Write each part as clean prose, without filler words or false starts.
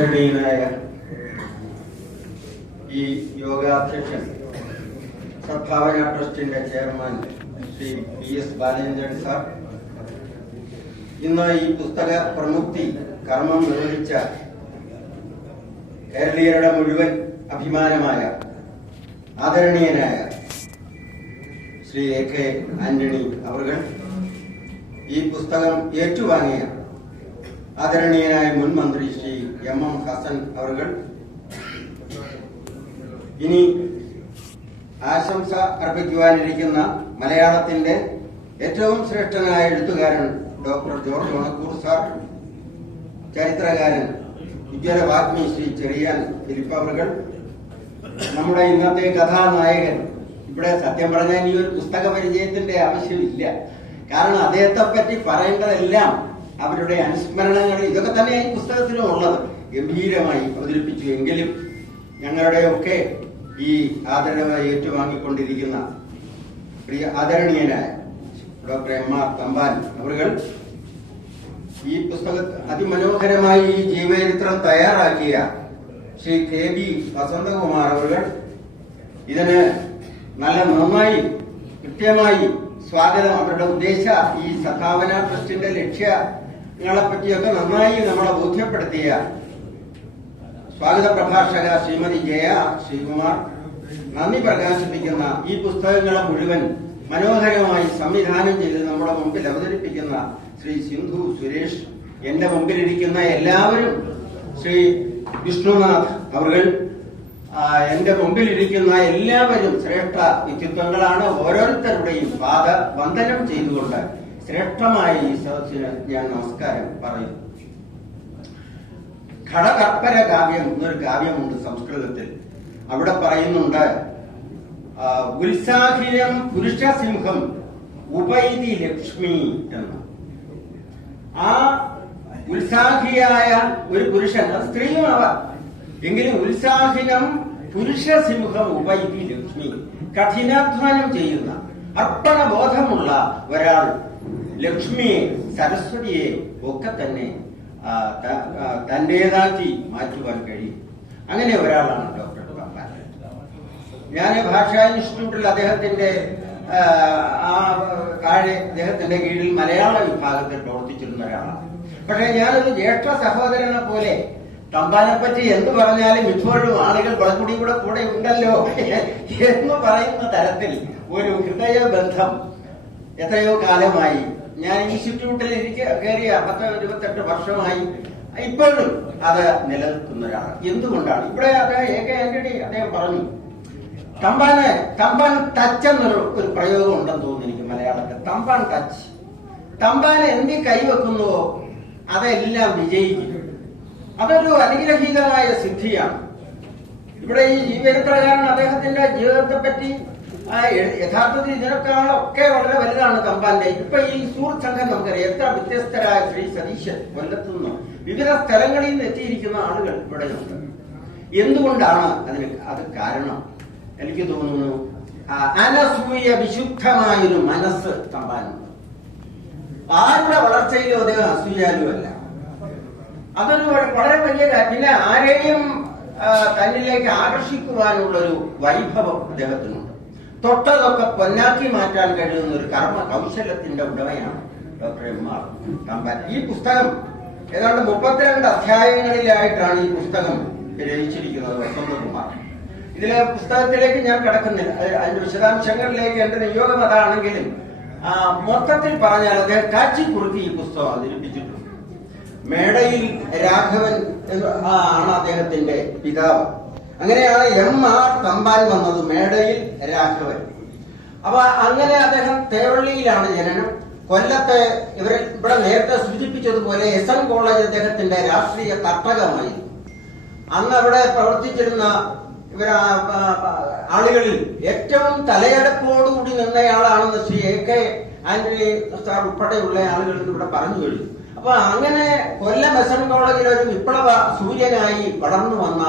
ആദരണീയനായ ഈ യോഗാധ്യക്ഷൻ സദ്ഭാവന ട്രസ്റ്റിന്റെ chairman Shri PS Balachandran sir, ഇന്ന് ഈ പുസ്തക പ്രമുക്തി കർമ്മം നിർവഹിച്ച കേരളീയരുടെ മുഴുവൻ അഭിമാനമായ ആദരണീയനായ ശ്രീ AK ആന്റണി അവർ, ഈ പുസ്തകം ഏറ്റുവാങ്ങിയ ആദരണീയനായ മുൻ മന്ത്രി ശ്രീ MM ഹസൻ അവർ, ഇനി ആശംസ അർപ്പിക്കുവാനിരിക്കുന്ന മലയാളത്തിന്റെ ഏറ്റവും ശ്രേഷ്ഠനായ എഴുത്തുകാരൻ ഡോക്ടർ ജോർജ് ഓണക്കൂർ സാർ, ചരിത്രകാരൻ ഉജ്ജ്വല വാഗ്മി ശ്രീ ചെറിയാൻ ഫിലിപ്പ് അവർ, നമ്മുടെ ഇന്നത്തെ കഥാനായകൻ. ഇവിടെ സത്യം പറഞ്ഞാൽ ഇനി ഒരു പുസ്തക പരിചയത്തിന്റെ ആവശ്യമില്ല. കാരണം അദ്ദേഹത്തെ പറ്റി പറയേണ്ടതെല്ലാം അവരുടെ അനുസ്മരണങ്ങൾ ഇതൊക്കെ തന്നെ ഈ പുസ്തകത്തിലും ഉള്ളത് ഗംഭീരമായി അവതരിപ്പിച്ചു. എങ്കിലും ഞങ്ങളുടെയൊക്കെ ഈ ആദരവ് ഏറ്റുവാങ്ങിക്കൊണ്ടിരിക്കുന്ന പ്രിയ ആദരണീയനായ ഡോക്ടർ MR തമ്പാൻ അവർ, ഈ പുസ്തക അതിമനോഹരമായി ഈ ജീവചരിത്രം തയ്യാറാക്കിയ ശ്രീ KB വസന്തകുമാർ അവർ, ഇതിന് നല്ല നന്നായി കൃത്യമായി സ്വാഗതം, അവരുടെ ഉദ്ദേശ ഈ സദ്ഭാവന ട്രസ്റ്റിന്റെ ലക്ഷ്യങ്ങളെ പറ്റിയൊക്കെ നന്നായി നമ്മളെ ബോധ്യപ്പെടുത്തിയ സ്വാഗത പ്രഭാഷക ശ്രീമതി ജയ ശ്രീകുമാർ, നന്ദി പ്രകാശിപ്പിക്കുന്ന ഈ പുസ്തകങ്ങളെ മുഴുവൻ മനോഹരമായി സംവിധാനം ചെയ്ത് നമ്മുടെ മുമ്പിൽ അവതരിപ്പിക്കുന്ന ശ്രീ സിന്ധു സുരേഷ്, എന്റെ മുമ്പിലിരിക്കുന്ന എല്ലാവരും, ശ്രീ വിഷ്ണുനാഥ് അവർ, എന്റെ മുമ്പിലിരിക്കുന്ന എല്ലാവരും ശ്രേഷ്ഠ വ്യക്തിത്വങ്ങളാണ്. ഓരോരുത്തരുടെയും പാദ വന്ദനം ചെയ്തുകൊണ്ട് ശ്രേഷ്ഠമായ ഈ സദസ്സിന് ഞാൻ നമസ്കാരം പറയുന്നു. ഘടകർപ്പര കാവ്യം എന്നൊരു കാവ്യമുണ്ട് സംസ്കൃതത്തിൽ. അവിടെ പറയുന്നുണ്ട്, ഉത്സാഹിനം പുരുഷസിംഹം ഉപൈതി ലക്ഷ്മി എന്ന്. ആ ഉത്സാഹിയായ ഒരു പുരുഷൻ, അത് സ്ത്രീയുമാവാം, എങ്കിലും ഉത്സാഹിനം പുരുഷസിംഹം ഉപൈതി ലക്ഷ്മി, കഠിനാധ്വാനം ചെയ്യുന്ന അർപ്പണബോധമുള്ള ഒരാൾ ലക്ഷ്മിയെ, സരസ്വതിയെ ഒക്കെ തന്നെ തന്റേതാക്കി മാറ്റുവാൻ കഴിയും. അങ്ങനെ ഒരാളാണ് ഡോക്ടർ തമ്പാൻ. ഞാൻ ഭാഷാ ഇൻസ്റ്റിറ്റ്യൂട്ടിൽ അദ്ദേഹത്തിന്റെ അദ്ദേഹത്തിന്റെ കീഴിൽ മലയാള വിഭാഗത്തിൽ പ്രവർത്തിച്ചിരുന്ന ഒരാളാണ്. പക്ഷെ ഞാനൊരു ജ്യേഷ്ഠ സഹോദരനെ പോലെ തമ്പാനെ പറ്റി എന്ത് പറഞ്ഞാലും ഇപ്പോഴും ആളുകൾ കുളക്കുടി കൂടെ ഉണ്ടല്ലോ എന്ന് പറയുന്ന തരത്തിൽ ഒരു ഹൃദയബന്ധം എത്രയോ കാലമായി. ഞാൻ ഇൻസ്റ്റിറ്റ്യൂട്ടിൽ കയറിയ 10-28 വർഷമായി. ഇപ്പോഴും അത് നിലനിൽക്കുന്ന ഒരാളാണ്. എന്തുകൊണ്ടാണ്? ഇവിടെ AK ആന്റണി അദ്ദേഹം പറഞ്ഞു, തമ്പാൻ ടച്ച് എന്നൊരു പ്രയോഗം ഉണ്ടെന്ന് തോന്നുന്നു എനിക്ക് മലയാളത്തിൽ. തമ്പാൻ ടച്ച്. തമ്പാനെ എന്തി കൈവെക്കുന്നുവോ അതെല്ലാം വിജയിക്കും. അതൊരു അനുഗ്രഹീതമായ സിദ്ധിയാണ്. ഇവിടെ ഈ ജീവചരിത്രകാരൻ അദ്ദേഹത്തിന്റെ ജീവിതത്തെ പറ്റി യഥാർത്ഥത്തിൽ ഇതിനൊക്കെ വളരെ വലുതാണ് തമ്പാന്റെ. ഇപ്പൊ ഈ സുഹൃത്ത് സംഘം നമുക്കറിയാം, എത്ര വ്യത്യസ്തരായ ശ്രീ സതീശൻ കൊല്ലത്തുനിന്ന് വിവിധ സ്ഥലങ്ങളിൽ നിന്ന് എത്തിയിരിക്കുന്ന ആളുകൾ ഇവിടെയുണ്ട്. എന്തുകൊണ്ടാണ് അത് കാരണം? എനിക്ക് തോന്നുന്നു അനസൂയ വിശുദ്ധമായൊരു മനസ്സ് തമ്പാനുണ്ട്. ആരുടെ വളർച്ചയിലും അദ്ദേഹം അസൂയാലുമല്ല. അതൊരു വളരെ വലിയ കാര്യം. പിന്നെ ആരെയും തന്നിലേക്ക് ആകർഷിക്കുവാനുള്ളൊരു വൈഭവം അദ്ദേഹത്തിനുണ്ട്. തൊട്ടതൊക്കെ പൊന്നാക്കി മാറ്റാൻ കഴിയുന്ന ഒരു കർമ്മ കൗശലത്തിന്റെ ഉടമയാണ് ഡോക്ടർ MR തമ്പാൻ. ഈ പുസ്തകം ഏതാണ്ട് 32 അധ്യായങ്ങളിലായിട്ടാണ് ഈ പുസ്തകം രചിച്ചിരിക്കുന്നത് വസന്തകുമാർ. ഇതിലെ പുസ്തകത്തിലേക്ക് ഞാൻ കടക്കുന്നില്ല, അതിന്റെ വിശദാംശങ്ങളിലേക്ക് എന്റെ നിയോഗം അതാണെങ്കിലും മൊത്തത്തിൽ പറഞ്ഞാൽ അദ്ദേഹം കാച്ചിക്കുറുക്കി ഈ പുസ്തകം അവതരിപ്പിച്ചിട്ടുണ്ട്. മേടയിൽ രാഘവൻ ആണ് അദ്ദേഹത്തിന്റെ പിതാവ്. അങ്ങനെയാണ് MR തമ്പാൻ വന്നത്, മേടയിൽ രാഘവൻ. അപ്പൊ അങ്ങനെ അദ്ദേഹം തേവള്ളിയിലാണ് ജനനം. കൊല്ലത്തെ ഇവിടെ നേരത്തെ സൂചിപ്പിച്ചതുപോലെ SN കോളേജ് അദ്ദേഹത്തിന്റെ രാഷ്ട്രീയ തട്ടകമായിരുന്നു. അന്ന് അവിടെ പ്രവർത്തിച്ചിരുന്ന ആളുകളിൽ ഏറ്റവും തലയെടുപ്പോടുകൂടി നിന്നയാളാണെന്ന് ശ്രീ AK ആന്റണി സാർ ഉൾപ്പെടെയുള്ള ആളുകൾ ഇവിടെ പറഞ്ഞു കഴിഞ്ഞു. അപ്പൊ അങ്ങനെ കൊല്ലം SN കോളേജിൽ ഒരു വിപ്ലവ സൂര്യനായി വളർന്നു വന്ന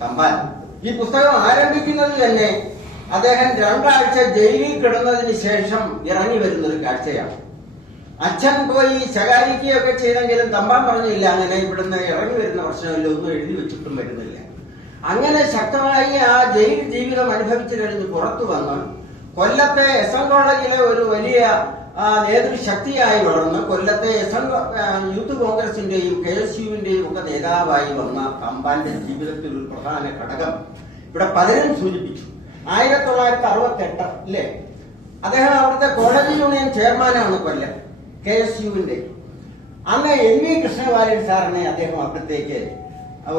തമ്പാൻ ഈ പുസ്തകം ആരംഭിക്കുന്നത് തന്നെ അദ്ദേഹം 2 ആഴ്ച ജയിലിൽ കിടന്നതിന് ശേഷം ഇറങ്ങി വരുന്നൊരു കാഴ്ചയാണ്. അച്ഛൻ പോയി ശകാരിക്കുകയൊക്കെ ചെയ്തെങ്കിലും തമ്പാൻ പറഞ്ഞില്ല അങ്ങനെ ഇവിടുന്ന് ഇറങ്ങി വരുന്ന പ്രശ്നമില്ല, ഒന്നും എഴുതി വെച്ചിട്ടും വരുന്നില്ല. അങ്ങനെ ശക്തമായി ആ ജയിൽ ജീവിതം അനുഭവിച്ചു കഴിഞ്ഞ് പുറത്തു വന്ന് കൊല്ലത്തെ എസ് എൻ കോളേജിലെ ഒരു വലിയ നേതൃശക്തിയായി വളർന്ന് കൊല്ലത്തെ യൂത്ത് കോൺഗ്രസിന്റെയും KSUവിന്റെയും ഒക്കെ നേതാവായി വന്ന തമ്പാന്റെ ജീവിതത്തിൽ ഒരു പ്രധാന ഘടകം ഇവിടെ പലരും സൂചിപ്പിച്ചു. 1968 അല്ലേ, അദ്ദേഹം അവിടുത്തെ കോളേജ് യൂണിയൻ ചെയർമാനാണ് കൊല്ലം KSUവിന്റെ. അന്ന് NV കൃഷ്ണവാര്യർ സാറിനെ അദ്ദേഹം അവിടത്തേക്ക്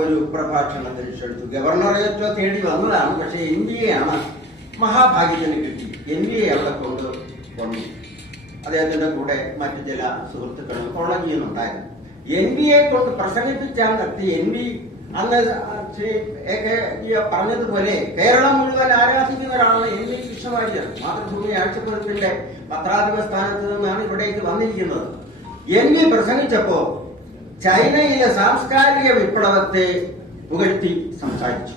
ഒരു പ്രഭാഷണത്തിന് ക്ഷണിച്ചു. ഗവർണറേറ്റോ തേടി വന്നതാണ്, പക്ഷെ NVA ആണ് മഹാഭാഗ്യത്തിന് കിട്ടി. NVA അവിടെ കൊണ്ടു അദ്ദേഹത്തിന്റെ കൂടെ മറ്റു ചില സുഹൃത്തുക്കളും കോളേജിൽ നിന്നുണ്ടായിരുന്നു. NVA കൊണ്ട് പ്രസംഗിപ്പിച്ചാൽ നിർത്തി. NV അന്ന് ശ്രീ AK പറഞ്ഞതുപോലെ കേരളം മുഴുവൻ ആരാധിക്കുന്ന ഒരാളാണ് NV കൃഷ്ണവാര്യർ. മാതൃഭൂമി ആഴ്ചപ്പതിപ്പിന്റെ പത്രാധിപ സ്ഥാനത്ത് നിന്നാണ് ഇവിടേക്ക് വന്നിരിക്കുന്നത്. NV പ്രസംഗിച്ചപ്പോ ചൈനയിലെ സാംസ്കാരിക വിപ്ലവത്തെ പുകഴ്ത്തി സംസാരിച്ചു.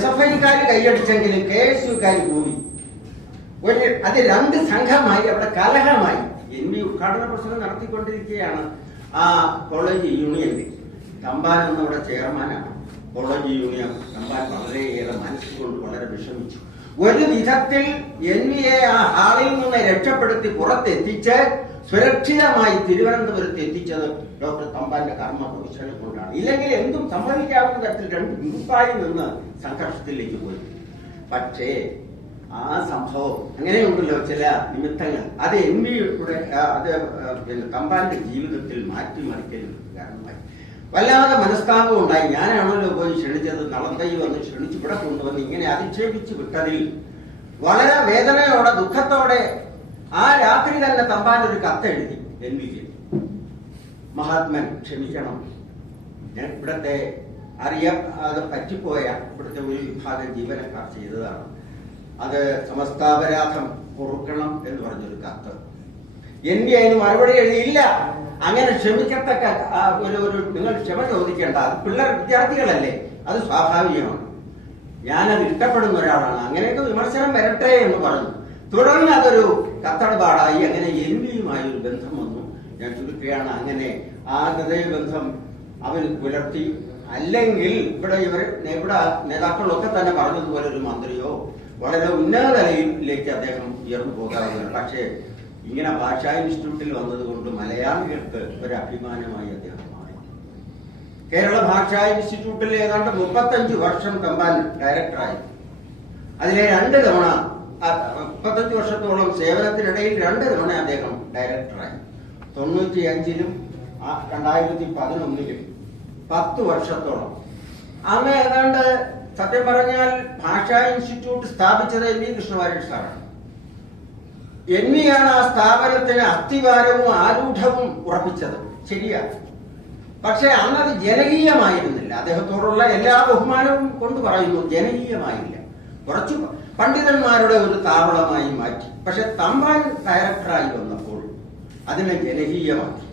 SFIക്കാര് കൈയടിച്ചെങ്കിലും KSUക്കാര് കൂടി. അത് രണ്ട് സംഘമായി അവിടെ കലഹമായി. NV ഉദ്ഘാടന പ്രസംഗം നടത്തിക്കൊണ്ടിരിക്കുകയാണ് ആ കോളേജ് യൂണിയന്റെ. തമ്പാൻ എന്നവിടെ ചെയർമാനാണ് കോളേജ് യൂണിയൻ. തമ്പാൻ വളരെയേറെ മനസ്സുകൊണ്ട് വളരെ വിഷമിച്ചു. ഒരു വിധത്തിൽ NVA ആ ഹാളിൽ നിന്ന് രക്ഷപ്പെടുത്തി പുറത്തെത്തിച്ച് സുരക്ഷിതമായി തിരുവനന്തപുരത്ത് എത്തിച്ചത് ഡോക്ടർ തമ്പാന്റെ കർമ്മ കൗശലം കൊണ്ടാണ്. ഇല്ലെങ്കിൽ എന്തും സംഭവിക്കാവുന്ന തരത്തിൽ രണ്ട് ഗ്രൂപ്പായി നിന്ന് സംഘർഷത്തിലേക്ക് പോയി. പക്ഷേ ആ സംഭവം അങ്ങനെയുണ്ടല്ലോ ചില നിമിത്തങ്ങൾ, അത് NVയുടെ അത് തമ്പാന്റെ ജീവിതത്തിൽ മാറ്റിമറിക്കൽ കാരണമായി. വല്ലാതെ മനസ്താപം ഉണ്ടായി. ഞാനാണല്ലോ പോയി ക്ഷണിച്ചത്, നളന്തൈ വന്ന് ക്ഷണിച്ച് ഇവിടെ കൊണ്ടുവന്ന് ഇങ്ങനെ അധിക്ഷേപിച്ച് വിട്ടതിൽ വളരെ വേദനയോടെ ദുഃഖത്തോടെ ആ രാത്രി തന്നെ തമ്പാൻ ഒരു കത്തെഴുതി NVക്ക്. മഹാത്മൻ ക്ഷമിക്കണം, ഞാൻ ഇവിടത്തെ അത് പറ്റിപ്പോയ ഇവിടുത്തെ ഒരു വിഭാഗം ജീവനക്കാർ ചെയ്തതാണ്, അത് സമസ്താപരാധം പൊറുക്കണം എന്ന് പറഞ്ഞൊരു കത്ത്. NV അതിന് മറുപടി എഴുതിയില്ല. അങ്ങനെ ക്ഷമിക്കത്തക്ക ഒരു നിങ്ങൾ ക്ഷമ ചോദിക്കേണ്ട, അത് പിള്ളേർ വിദ്യാർത്ഥികളല്ലേ, അത് സ്വാഭാവികമാണ്. ഞാനത് ഇഷ്ടപ്പെടുന്ന ഒരാളാണ്, അങ്ങനെയൊക്കെ വിമർശനം വരട്ടെ എന്ന് പറഞ്ഞു. തുടർന്ന് അതൊരു കത്തടപാടായി. അങ്ങനെ NVയുമായി ഒരു ബന്ധം വന്നു. ഞാൻ ചുരുക്കുകയാണ്. അങ്ങനെ ആ ഹൃദയബന്ധം അവൻ പുലർത്തി. അല്ലെങ്കിൽ ഇവിടെ ഇവിടെ നേതാക്കളൊക്കെ തന്നെ പറഞ്ഞതുപോലെ ഒരു മന്ത്രിയോ വളരെ ഉന്നത നിലയിലേക്ക് അദ്ദേഹം ഉയർന്നു പോകാവുന്നതാണ്. പക്ഷേ ഇങ്ങനെ ഭാഷാ ഇൻസ്റ്റിറ്റ്യൂട്ടിൽ വന്നതുകൊണ്ട് മലയാളികൾക്ക് ഒരു അഭിമാനമായി അദ്ദേഹം മാറി. കേരള ഭാഷാ ഇൻസ്റ്റിറ്റ്യൂട്ടിൽ ഏതാണ്ട് 35 വർഷം തമ്പാൻ ഡയറക്ടറായി. അതിലെ 2 തവണ 35 വർഷത്തോളം സേവനത്തിനിടയിൽ 2 തവണ അദ്ദേഹം ഡയറക്ടറായി. 95-ലും 2011-ലും 10 വർഷത്തോളം. അന്ന് ഏതാണ്ട് സത്യം പറഞ്ഞാൽ ഭാഷാ ഇൻസ്റ്റിറ്റ്യൂട്ട് സ്ഥാപിച്ചത് NV കൃഷ്ണവാര്യർ സാറാണ്. NVയാണ് ആ സ്ഥാപനത്തിന് അസ്ഥിവാരവും ആരൂഢവും ഉറപ്പിച്ചത്, ശരിയാണ്. പക്ഷെ അന്നത് ജനകീയമായിരുന്നില്ല. അദ്ദേഹത്തോടുള്ള എല്ലാ ബഹുമാനവും കൊണ്ട് പറയുന്നു, ജനകീയമായില്ല. കുറച്ചു പണ്ഡിതന്മാരുടെ ഒരു താവളമായി മാറ്റി. പക്ഷെ തമ്പാൻ ഡയറക്ടറായി വന്നപ്പോൾ അതിനെ ജനകീയമാക്കി.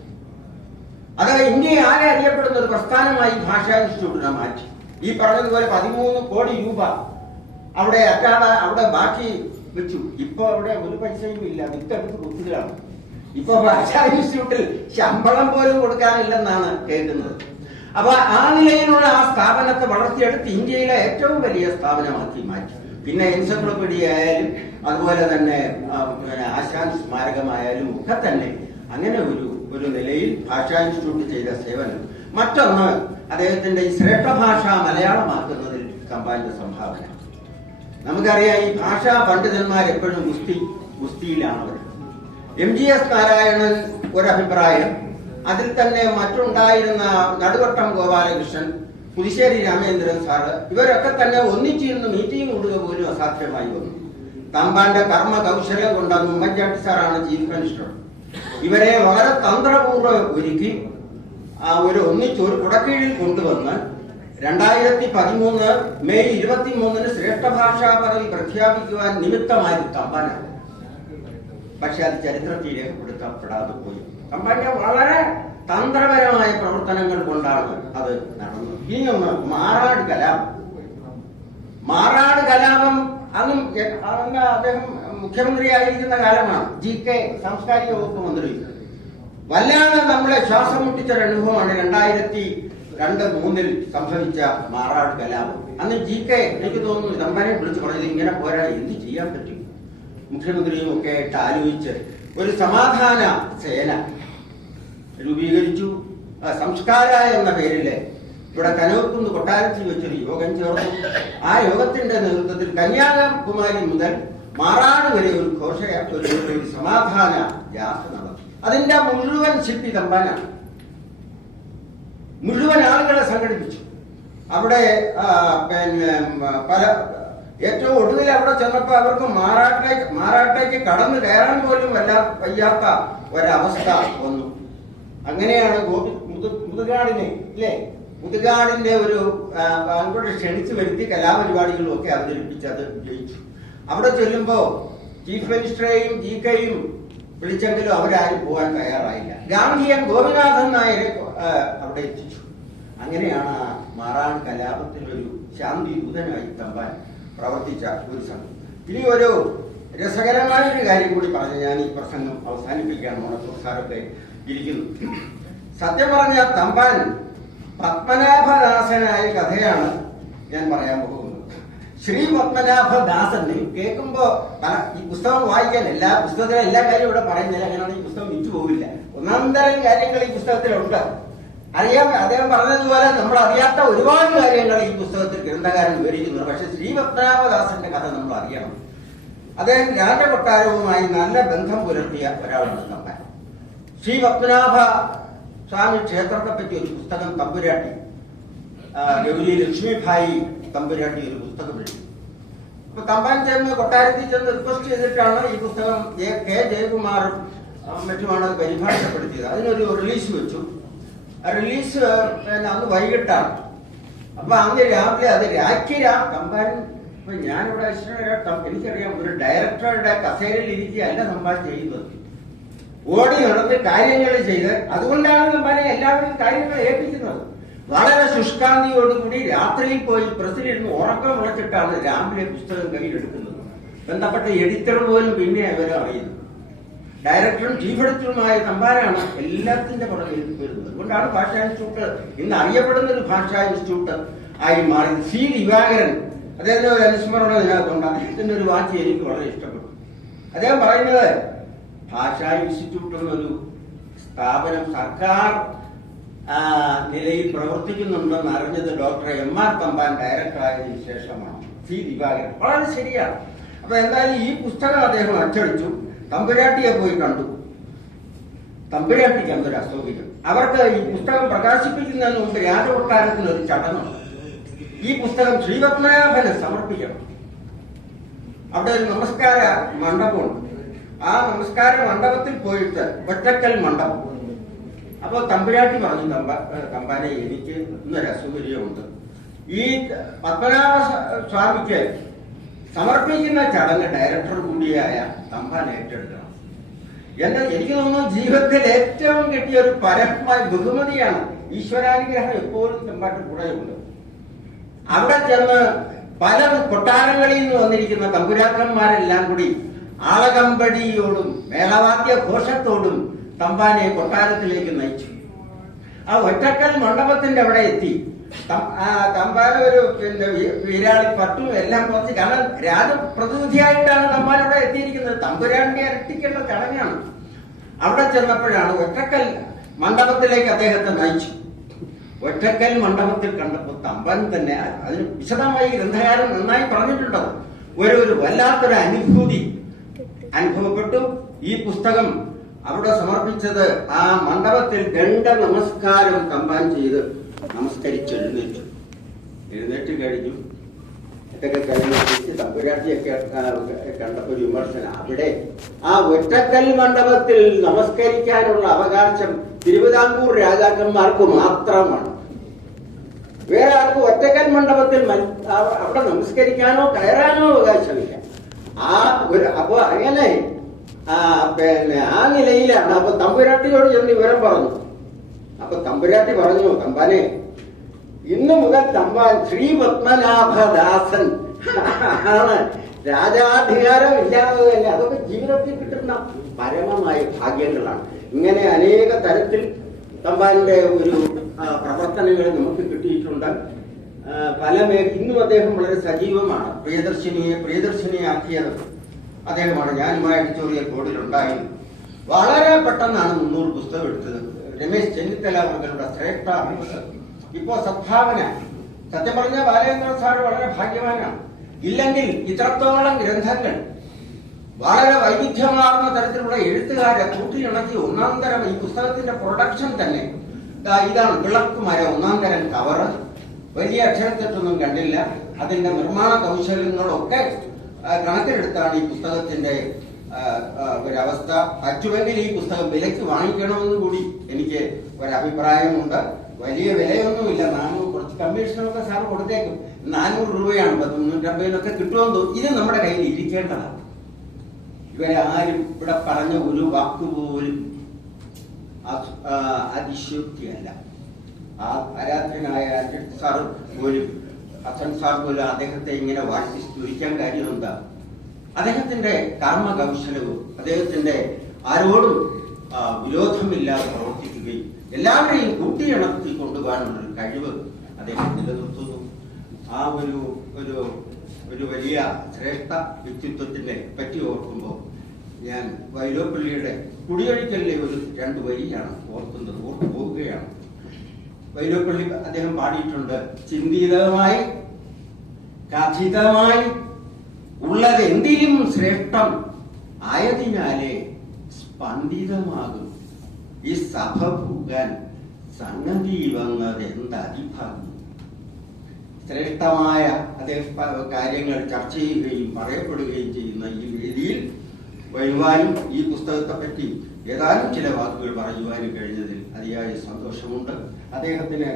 അത് ഇന്ത്യയെ ആരെ അറിയപ്പെടുന്ന ഒരു പ്രസ്ഥാനമായി ഭാഷാ ഇൻസ്റ്റിറ്റ്യൂട്ടിനെ മാറ്റി. ഈ പറഞ്ഞതുപോലെ 13 കോടി രൂപ അവിടെ അവിടെ ബാക്കി വെച്ചു. ഇപ്പൊ അവിടെ ഒരു പൈസയും ഇല്ല, വിത്തെടുത്ത് കുത്തുകയാണ്. ഇപ്പൊ ഭാഷാ ഇൻസ്റ്റിറ്റ്യൂട്ടിൽ ശമ്പളം പോലും കൊടുക്കാനില്ലെന്നാണ് കേൾക്കുന്നത്. അപ്പൊ ആ നിലയിലുള്ള ആ സ്ഥാപനത്തെ വളർത്തിയെടുത്ത് ഇന്ത്യയിലെ ഏറ്റവും വലിയ സ്ഥാപനമാക്കി മാറ്റി. പിന്നെ എൻസൈക്ലോപീഡിയ ആയാലും അതുപോലെ തന്നെ ആശാൻ സ്മാരകമായാലും ഒക്കെ തന്നെ അങ്ങനെ ഒരു നിലയിൽ ഭാഷാ ഇൻസ്റ്റിറ്റ്യൂട്ട് ചെയ്ത സേവനം. മറ്റൊന്ന് അദ്ദേഹത്തിന്റെ ഈ ശ്രേഷ്ഠ ഭാഷ മലയാളമാക്കുന്നതിൽ തമ്പാന്റെ സംഭാവന. നമുക്കറിയാം, ഈ ഭാഷാ പണ്ഡിതന്മാരെപ്പോഴും ഗുസ്തിയിലാണ് അവർ. MGS നാരായണൻ ഒരഭിപ്രായം, അതിൽ തന്നെ മറ്റുണ്ടായിരുന്ന നടുവട്ടം ഗോപാലകൃഷ്ണൻ, പുതുശ്ശേരി രാമേന്ദ്രൻ സാറ്, ഇവരൊക്കെ തന്നെ ഒന്നിച്ചിരുന്ന് മീറ്റിംഗ് കൂടുക പോലും അസാധ്യമായി വന്നു. തമ്പാന്റെ കർമ്മ കൗശലം കൊണ്ടാണ് ഉമ്മൻചാണ്ടി സാറാണ് ചീഫ് മിനിസ്റ്റർ. ഇവരെ വളരെ തന്ത്രപൂർവ്വം ഒരുക്കി ഒന്നിച്ചൊരു കുടക്കീഴിൽ കൊണ്ടുവന്ന് 2013 മെയ് 23 ശ്രേഷ്ഠ ഭാഷാ പദവി പ്രഖ്യാപിക്കുവാൻ നിമിത്തമായി തമ്പാനാണ്. പക്ഷെ അത് ചരിത്രത്തിൽ രേഖപ്പെടുത്തപ്പെടാതെ പോയി. തമ്പാന്റെ വളരെ തന്ത്രപരമായ പ്രവർത്തനങ്ങൾ കൊണ്ടാണ് അത് നടന്നത്. ഇനി ഒന്ന് മാറാട് കലാപം അന്നും അദ്ദേഹം മുഖ്യമന്ത്രിയായിരിക്കുന്ന കാലമാണ്. GK സാംസ്കാരിക വകുപ്പ് മന്ത്രി. വല്ലാതെ നമ്മളെ ശ്വാസം മുട്ടിച്ചൊരു അനുഭവമാണ് 2002-2003 സംഭവിച്ച മാറാട് കലാപം. അന്ന് GK എനിക്ക് തോന്നുന്നു തമ്പാനെ വിളിച്ച് പറഞ്ഞത് ഇങ്ങനെ പോരാ, എന്ത് ചെയ്യാൻ പറ്റും, മുഖ്യമന്ത്രിയും ഒക്കെ ആയിട്ട് ആലോചിച്ച് ഒരു സമാധാന സേന രൂപീകരിച്ചു. സംസ്കാര എന്ന പേരില് ഇവിടെ കനോക്കുന്ന് കൊട്ടാരത്തിൽ വെച്ചൊരു യോഗം ചേർന്നു. ആ യോഗത്തിന്റെ നേതൃത്വത്തിൽ കന്യാകുമാരി മുതൽ മാറാട് വരെ ഒരു സമാധാന യാത്ര നടത്തി. അതിന്റെ മുഴുവൻ ശില്പി തമ്പാനാണ്. മുഴുവൻ ആളുകളെ സംഘടിപ്പിച്ചു. അവിടെ പല ഏറ്റവും ഒടുവിൽ അവിടെ ചെന്നപ്പോ അവർക്ക് മാറാട്ടേക്ക് കടന്നു കയറാൻ പോലും വയ്യാത്ത ഒരവസ്ഥ വന്നു. അങ്ങനെയാണ് മുതുകാടിനെ ഇല്ലേ, മുതുകാടിന്റെ ഒരു അങ്ങോട്ട് ക്ഷണിച്ചു വരുത്തി കലാപരിപാടികളും ഒക്കെ അവതരിപ്പിച്ച് അത് ജയിച്ചു. അവിടെ ചെല്ലുമ്പോ ചീഫ് മിനിസ്റ്ററെയും GKയും വിളിച്ചെങ്കിലും അവരാരും പോകാൻ തയ്യാറായില്ല. ഗാന്ധിയൻ ഗോപിനാഥൻ നായരെ അവിടെ എത്തിച്ചു. അങ്ങനെയാണ് മാറാട് കലാപത്തിലൊരു ശാന്തി ദൂതനായി തമ്പാൻ പ്രവർത്തിച്ച ഒരു സംഘം. ഇനി ഒരു രസകരമായൊരു കാര്യം കൂടി പറഞ്ഞ് ഞാൻ ഈ പ്രസംഗം അവസാനിപ്പിക്കുകയാണ്. മോണത്തൂർ സാറൊക്കെ ഇരിക്കുന്നു. സത്യം പറഞ്ഞ തമ്പാൻ പത്മനാഭദാസനായ കഥയാണ് ഞാൻ പറയാൻ പോകുന്നത്. ശ്രീ പത്മനാഭദാസൻ കേൾക്കുമ്പോ ഈ പുസ്തകം വായിക്കാൻ എല്ലാ പുസ്തകത്തിലും എല്ലാ കാര്യവും ഇവിടെ പറയുന്നില്ല. അങ്ങനെയാണ് ഈ പുസ്തകം വിറ്റു പോകില്ല. ഒന്നാം തരം കാര്യങ്ങൾ ഈ പുസ്തകത്തിലുണ്ട്. അറിയാം, അദ്ദേഹം പറഞ്ഞതുപോലെ നമ്മൾ അറിയാത്ത ഒരുപാട് കാര്യങ്ങൾ ഈ പുസ്തകത്തിൽ ഗ്രന്ഥകാരൻ വിവരിക്കുന്നുണ്ട്. പക്ഷെ ശ്രീ പത്മനാഭദാസന്റെ കഥ നമ്മൾ അറിയണം. അദ്ദേഹം രാജകൊട്ടാരവുമായി നല്ല ബന്ധം പുലർത്തിയ ഒരാളാണ് തമ്പാൻ. ശ്രീ പത്മനാഭ സ്വാമി ക്ഷേത്രത്തെ പറ്റി ഒരു പുസ്തകം തമ്പുരാട്ടി ഗൗരി ലക്ഷ്മിഭായി തമ്പുരാട്ടി ഒരു പുസ്തകം എഴുതി. അപ്പൊ തമ്പാൻ ചെന്ന് കൊട്ടാരത്തിൽ ചെന്ന് റിക്വസ്റ്റ് ചെയ്തിട്ടാണ് ഈ പുസ്തകം K. ജയകുമാറും മറ്റുമാണ് പരിഭാഷപ്പെടുത്തിയത്. അതിനൊരു റിലീസ് വെച്ചു. റിലീസ് അന്ന് വൈകിട്ടാണ്. അപ്പൊ അന്ന് രാവിലെ അത് തമ്പാൻ ഇപ്പൊ ഞാനിവിടെ എനിക്കറിയാം ഒരു ഡയറക്ടറുടെ കസേരയിൽ ഇരിക്കുകയല്ല തമ്പാൻ ചെയ്യുന്നത്, ഓടി നടന്ന് കാര്യങ്ങൾ ചെയ്ത്. അതുകൊണ്ടാണ് തമ്പാനെ എല്ലാവരും കാര്യങ്ങൾ ഏൽപ്പിക്കുന്നത്. വളരെ ശുഷ്കാന്തിയോടുകൂടി രാത്രിയിൽ പോയി പ്രസിലിരുന്ന് ഉറക്കം ഉറച്ചിട്ടാണ് രാവിലെ പുസ്തകം കയ്യിലെടുക്കുന്നത്. ബന്ധപ്പെട്ട എഡിറ്റർ പോലും പിന്നെ അവരെ അറിയുന്നത്. ഡയറക്ടറും ചീഫ് എഡിറ്ററുമായ തമ്പാനാണ് എല്ലാത്തിന്റെ പുറകെ വരുന്നത്. അതുകൊണ്ടാണ് ഭാഷാ ഇൻസ്റ്റിറ്റ്യൂട്ട് ഇന്ന് അറിയപ്പെടുന്ന ഒരു ഭാഷാ ഇൻസ്റ്റിറ്റ്യൂട്ട് ആയി മാറി. C. ദിവാകരൻ അദ്ദേഹത്തിന്റെ ഒരു അനുസ്മരണം ഇതിനകത്തുണ്ട്. അദ്ദേഹത്തിന്റെ ഒരു വാച്ച് എനിക്ക് വളരെ ഇഷ്ടപ്പെട്ടു. അദ്ദേഹം പറയുന്നത് ഭാഷാ ഇൻസ്റ്റിറ്റ്യൂട്ട് എന്നൊരു സ്ഥാപനം സർക്കാർ നിലയിൽ പ്രവർത്തിക്കുന്നുണ്ടെന്ന് അറിഞ്ഞത് ഡോക്ടർ MR തമ്പാൻ ഡയറക്ടറായതിനു ശേഷമാണ്. C. ദിവാകരൻ വളരെ ശരിയാണ്. അപ്പൊ എന്തായാലും ഈ പുസ്തകം അദ്ദേഹം അച്ചടിച്ചു. തമ്പുരാട്ടിയെ പോയി കണ്ടു. തമ്പുരാട്ടിക്ക് അന്നൊരു അസൗകര്യം. അവർക്ക് ഈ പുസ്തകം പ്രകാശിപ്പിക്കുന്നതിന് മുമ്പ് രാജകൊട്ടാരത്തിന് ഒരു ചടങ്ങുണ്ട്. ഈ പുസ്തകം ശ്രീപത്മനാഭന് സമർപ്പിക്കണം. അവിടെ ഒരു നമസ്കാര മണ്ഡപമുണ്ട്. ആ നമസ്കാര മണ്ഡപത്തിൽ പോയിട്ട് ഒറ്റക്കൽ മണ്ഡപം. അപ്പൊ തമ്പുരാട്ടി പറഞ്ഞു, തമ്പാനെ എനിക്ക് ഇന്നൊരു അസൗകര്യമുണ്ട്. ഈ പത്മനാഭ സ്വാമിക്ക് സമർപ്പിക്കുന്ന ചടങ്ങ് ഡയറക്ടർ കൂടിയായ തമ്പാൻ ഏറ്റെടുക്കണം. എനിക്ക് തോന്നുന്നു ജീവിതത്തിൽ ഏറ്റവും കിട്ടിയ ഒരു പരമായ ബഹുമതിയാണ്. ഈശ്വരാനുഗ്രഹം എപ്പോഴും തമ്പാന്റെ കൂടെയുണ്ട്. അവിടെ ചെന്ന് പല കൊട്ടാരങ്ങളിൽ നിന്ന് വന്നിരിക്കുന്ന തമ്പുരാക്കന്മാരെല്ലാം കൂടി ആളകമ്പടിയോടും മേളവാദ്യ ഘോഷത്തോടും തമ്പാനെ കൊട്ടാരത്തിലേക്ക് നയിച്ചു. ആ ഒറ്റക്കൽ മണ്ഡപത്തിന്റെ അവിടെ എത്തി. തമ്പാൻ ഒരു വീരാളി പട്ടും എല്ലാം കുറച്ച്, കാരണം രാജപ്രതിനിധിയായിട്ടാണ് തമ്പാൻ ഇവിടെ എത്തിയിരിക്കുന്നത്. തമ്പുരാന്റെ അരട്ടിക്കേണ്ട ചടങ്ങാണ്. അവിടെ ചെന്നപ്പോഴാണ് ഒറ്റക്കൽ മണ്ഡപത്തിലേക്ക് അദ്ദേഹത്തെ നയിച്ചു. ഒറ്റക്കൽ മണ്ഡപത്തിൽ കണ്ടപ്പോൾ തമ്പാൻ തന്നെ അതിന് വിശദമായി ഗ്രന്ഥകാരൻ നന്നായി പറഞ്ഞിട്ടുണ്ടോ, ഒരു വല്ലാത്തൊരു അനുഭൂതി അനുഭവപ്പെട്ടു. ഈ പുസ്തകം അവിടെ സമർപ്പിച്ചത് ആ മണ്ഡപത്തിൽ 2 നമസ്കാരം തമ്പാൻ ചെയ്ത് നമസ്കരിച്ച് എഴുന്നേറ്റ് കഴിഞ്ഞു. ഇതൊക്കെ കഴിഞ്ഞ് തമ്പുരാട്ടിയൊക്കെ കണ്ടപ്പോൾ വിമർശനം. അവിടെ ആ ഒറ്റക്കൽ മണ്ഡപത്തിൽ നമസ്കരിക്കാനുള്ള അവകാശം തിരുവിതാംകൂർ രാജാക്കന്മാർക്ക് മാത്രമാണ്. വേറെ ആർക്കും ഒറ്റക്കൽ മണ്ഡപത്തിൽ അവിടെ നമസ്കരിക്കാനോ കയറാനോ അവകാശമില്ല. അപ്പൊ അങ്ങനെ ആ നിലയിലാണ്. അപ്പൊ തമ്പുരാട്ടിയോട് ചെന്ന് വിവരം പറഞ്ഞു. അപ്പൊ തമ്പുരാട്ടി പറഞ്ഞു, തമ്പാനെ ഇന്നു മുതൽ തമ്പാൻ ശ്രീ പത്മനാഭദാസൻ ആണ്. രാജാധികാരം ഇല്ലാതെ തന്നെ അതൊക്കെ ജീവിതത്തിൽ കിട്ടുന്ന പരമമായ ഭാഗ്യങ്ങളാണ്. ഇങ്ങനെ അനേക തരത്തിൽ തമ്പാന്റെ ഒരു പ്രവർത്തനങ്ങൾ നമുക്ക് കിട്ടിയിട്ടുണ്ട്. ഇന്നും അദ്ദേഹം വളരെ സജീവമാണ്. പ്രിയദർശിനിയാക്കിയത് അദ്ദേഹമാണ്. ഞാനുമായി എഡിറ്റോറിയൽ ബോർഡിലുണ്ടായിരുന്നു. വളരെ പെട്ടെന്നാണ് 300 പുസ്തകം എടുത്തത്. രമേശ് ചെന്നിത്തല അവരുടെ ശ്രേഷ്ഠ ഇപ്പോ സംഭാവന. സത്യം പറഞ്ഞാൽ ബാലചന്ദ്രൻ സാറ് വളരെ ഭാഗ്യവാനാണ്. ഇല്ലെങ്കിൽ ഇത്രത്തോളം ഗ്രന്ഥങ്ങൾ വളരെ വൈവിധ്യമാർന്ന തരത്തിലുള്ള എഴുത്തുകാരെ കൂട്ടിയിണക്കി ഒന്നാം തരം ഈ പുസ്തകത്തിന്റെ പ്രൊഡക്ഷൻ തന്നെ ഇതാണ്. വിളക്കുമരം ഒന്നാം തരം കവറ്, വലിയ അക്ഷരത്തെറ്റൊന്നും കണ്ടില്ല. അതിന്റെ നിർമ്മാണ കൗശലങ്ങളൊക്കെ കണക്കിലെടുത്താണ് ഈ പുസ്തകത്തിന്റെ ഒരവസ്ഥ. പറ്റുമെങ്കിൽ ഈ പുസ്തകം വിലയ്ക്ക് വാങ്ങിക്കണമെന്ന് കൂടി എനിക്ക് ഒരഭിപ്രായമുണ്ട്. വലിയ വിലയൊന്നുമില്ല. 400 കുറച്ച് കമ്മീഷനൊക്കെ സാർ കൊടുത്തേക്കും. 400 രൂപയാണ്. 350 കിട്ടുമെന്ന് തോന്നുന്നു. ഇത് നമ്മുടെ കയ്യിൽ ഇരിക്കേണ്ടതാണ്. ഇവരാരും ഇവിടെ പറഞ്ഞ ഒരു വാക്കുപോലും അതിശയോക്തിയല്ല. ആ ആരാധനായ സാർ പോലും, ഹസൻ സാർ പോലും അദ്ദേഹത്തെ ഇങ്ങനെ വാഴ്ത്തി സ്തുതിക്കാൻ കാര്യം എന്താ? അദ്ദേഹത്തിന്റെ കർമ്മകൗശലവും അദ്ദേഹത്തിന്റെ ആരോടും വിരോധമില്ലാതെ പ്രവർത്തിക്കുകയും എല്ലാവരെയും കൂട്ടിയിണക്കി കൊണ്ടുപോകാനുള്ള കഴിവ് അദ്ദേഹം നിലനിർത്തുന്നു. ആ ഒരു വലിയ ശ്രേഷ്ഠ വ്യക്തിത്വത്തിനെ പറ്റി ഓർക്കുമ്പോൾ ഞാൻ വൈലോപ്പള്ളിയുടെ കുടിയൊഴിക്കലിലെ 2 വരിയാണ് ഓർത്തു പോവുകയാണ്. വൈലോപ്പള്ളി അദ്ദേഹം പാടിയിട്ടുണ്ട്. ചിന്തിതമായി കഥിതമായി ഉള്ളതെന്തിലും ശ്രേഷ്ഠം ആയതിനാലേ സ്പന്ദിതമാകും ഈ സഭ പോകാൻ സംഗതി വന്നത് എന്തതിഭാഗ്യം. ശ്രേഷ്ഠമായ അദ്ദേഹം കാര്യങ്ങൾ ചർച്ച ചെയ്യുകയും പറയപ്പെടുകയും ചെയ്യുന്ന ഈ വേദിയിൽ വരുവാനും ഈ പുസ്തകത്തെ പറ്റി ഏതാനും ചില വാക്കുകൾ പറയുവാനും കഴിഞ്ഞതിൽ അതിയായ സന്തോഷമുണ്ട്. അദ്ദേഹത്തിന്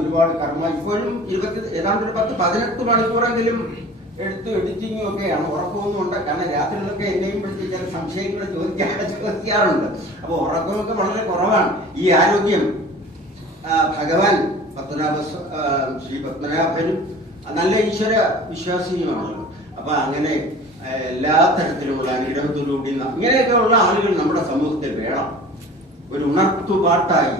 ഒരുപാട് കർമ്മ ഇപ്പോഴും ഏതാണ്ട് 10-18 മണിക്കൂറെങ്കിലും എഡിറ്റിങ്ങും ഒക്കെയാണ്. ഉറക്കമൊന്നും ഉണ്ട്. കാരണം രാത്രികളൊക്കെ എന്നെയും വിളിച്ച് ചില സംശയങ്ങൾ ചോദിക്കാറുണ്ട്. അപ്പൊ ഉറക്കമൊക്കെ വളരെ കുറവാണ്. ഈ ആരോഗ്യം ഭഗവാൻ ശ്രീ പത്മനാഭനും നല്ല ഈശ്വര വിശ്വാസിയുമാണല്ലോ. അപ്പൊ അങ്ങനെ എല്ലാ തരത്തിലുമുള്ള അനുഗ്രഹത്തിലൂടെ ഇങ്ങനെയൊക്കെ ഉള്ള ആളുകൾ നമ്മുടെ സമൂഹത്തിൽ വേണം. ഒരു ഉണർത്തുപാട്ടായി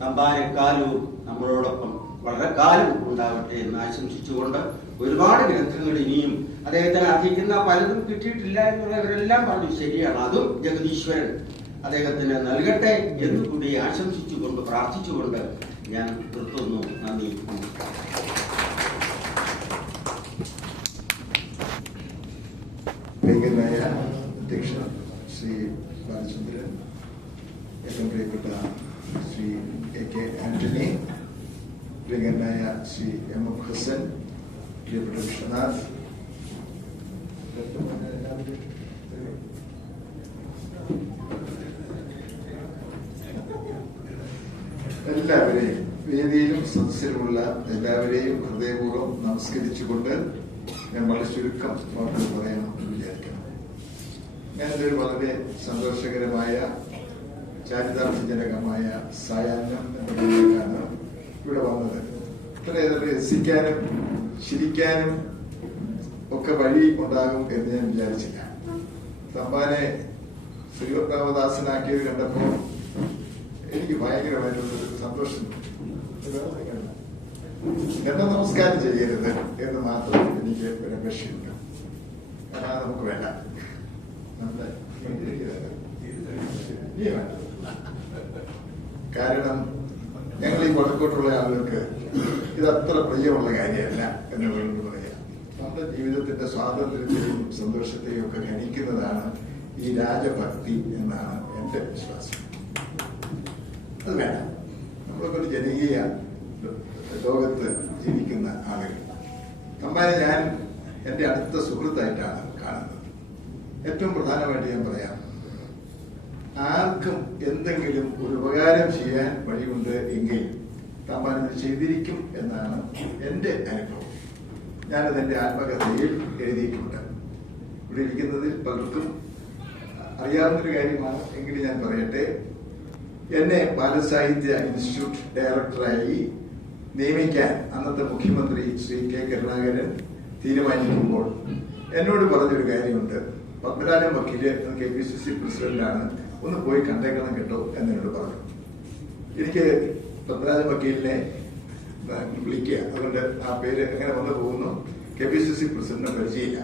തമ്പാനക്കാലവും നമ്മളോടൊപ്പം വളരെ കാലം ഉണ്ടാവട്ടെ എന്ന് ആശംസിച്ചുകൊണ്ട് ഒരുപാട് ഗ്രന്ഥങ്ങൾ ഇനിയും അദ്ദേഹത്തിന് അർഹിക്കുന്ന പലതും കിട്ടിയിട്ടില്ല എന്നുള്ളവരെല്ലാം പറഞ്ഞു. ശരിയാണ്. അതും ജഗദീശ്വരൻ അദ്ദേഹത്തിന് നൽകട്ടെ എന്ന് കൂടി ആശംസിച്ചുകൊണ്ട് പ്രാർത്ഥിച്ചുകൊണ്ട് ഞാൻ നിർത്തുന്നു. നന്ദി. പ്രിയങ്കരനായ അധ്യക്ഷൻ ശ്രീ ബാലചന്ദ്രൻ, ഏറ്റവും പ്രിയപ്പെട്ട ശ്രീ AK ആന്റണി, പ്രിയങ്കരനായ ശ്രീ MF ഹസൻ, പ്രിയപ്പെട്ട വിശ്വനാഥ്, എല്ലാവരെയും വേദിയിലും സദസ്സിലുമുള്ള എല്ലാവരെയും ഹൃദയപൂർവ്വം നമസ്കരിച്ചുകൊണ്ട് ഞാൻ വളരെ ചുരുക്കം വാക്കുകൾ പറയണമെന്ന് വിചാരിക്കണം. ഞാനിതൊരു വളരെ സന്തോഷകരമായ ചാരിതാർത്ഥജനകമായ സായാഹ്നം എന്ന രീതിയിലാണ് ഇവിടെ വന്നത്. ഇത്രയേറെ രസിക്കാനും ചിരിക്കാനും ഒക്കെ വഴി ഉണ്ടാകും എന്ന് ഞാൻ വിചാരിച്ചില്ല. തമ്പാനെ ശ്രീവത്രാമദാസനാക്കിയത് കണ്ടപ്പോൾ എനിക്ക് ഭയങ്കരമായിട്ടുള്ളൊരു സന്തോഷം. എന്നെ നമസ്കാരം ചെയ്യരുത് എന്ന് മാത്രം എനിക്ക് ഒരു അപേക്ഷയുണ്ട്. കാരണം അത് നമുക്ക് വേണ്ട. കാരണം ഞങ്ങൾ ഈ വടക്കോട്ടുള്ള ആളുകൾക്ക് ഇതത്ര പ്രിയമുള്ള കാര്യമല്ല എന്നുള്ളത് പറയാം. നമ്മുടെ ജീവിതത്തിന്റെ സ്വാതന്ത്ര്യത്തെയും സന്തോഷത്തെയും ഒക്കെ ഹനിക്കുന്നതാണ് ഈ രാജഭക്തി എന്നാണ് എന്റെ വിശ്വാസം. അത് വേണം. നമ്മളൊക്കെ ഒരു ജനകീയ ലോകത്ത് ജീവിക്കുന്ന ആളുകൾ. തമ്പാനെ ഞാൻ എന്റെ അടുത്ത സുഹൃത്തായിട്ടാണ് കാണുന്നത്. ഏറ്റവും പ്രധാനമായിട്ട് ഞാൻ പറയാം, ആർക്കും എന്തെങ്കിലും ഒരു ഉപകാരം ചെയ്യാൻ വഴിയുണ്ട് എങ്കിൽ തമ്പാനത് ചെയ്തിരിക്കും എന്നാണ് എന്റെ അനുഭവം. ഞാനത് എന്റെ ആത്മകഥയിൽ എഴുതിയിട്ടുണ്ട്. ഇവിടെ ഇരിക്കുന്നതിൽ പലർക്കും അറിയാവുന്നൊരു കാര്യമാണ് എങ്കിലും ഞാൻ പറയട്ടെ. എന്നെ ബാലസാഹിത്യ ഇൻസ്റ്റിറ്റ്യൂട്ട് ഡയറക്ടറായി നിയമിക്കാൻ അന്നത്തെ മുഖ്യമന്ത്രി ശ്രീ K. കരുണാകരൻ തീരുമാനിക്കുമ്പോൾ എന്നോട് പറഞ്ഞൊരു കാര്യമുണ്ട്. പത്മനാഭൻ വക്കീല് KPCC പ്രസിഡന്റാണ്. ഒന്ന് പോയി കണ്ടേക്കണം കേട്ടോ എന്നോട് പറഞ്ഞു. എനിക്ക് പത്മരാജ വക്കീലിനെ വിളിക്കുക, അതുകൊണ്ട് ആ പേര് എങ്ങനെ വന്നു പോകുന്നു, KPCC പ്രസിഡന്റിനെ പരിചയമില്ല.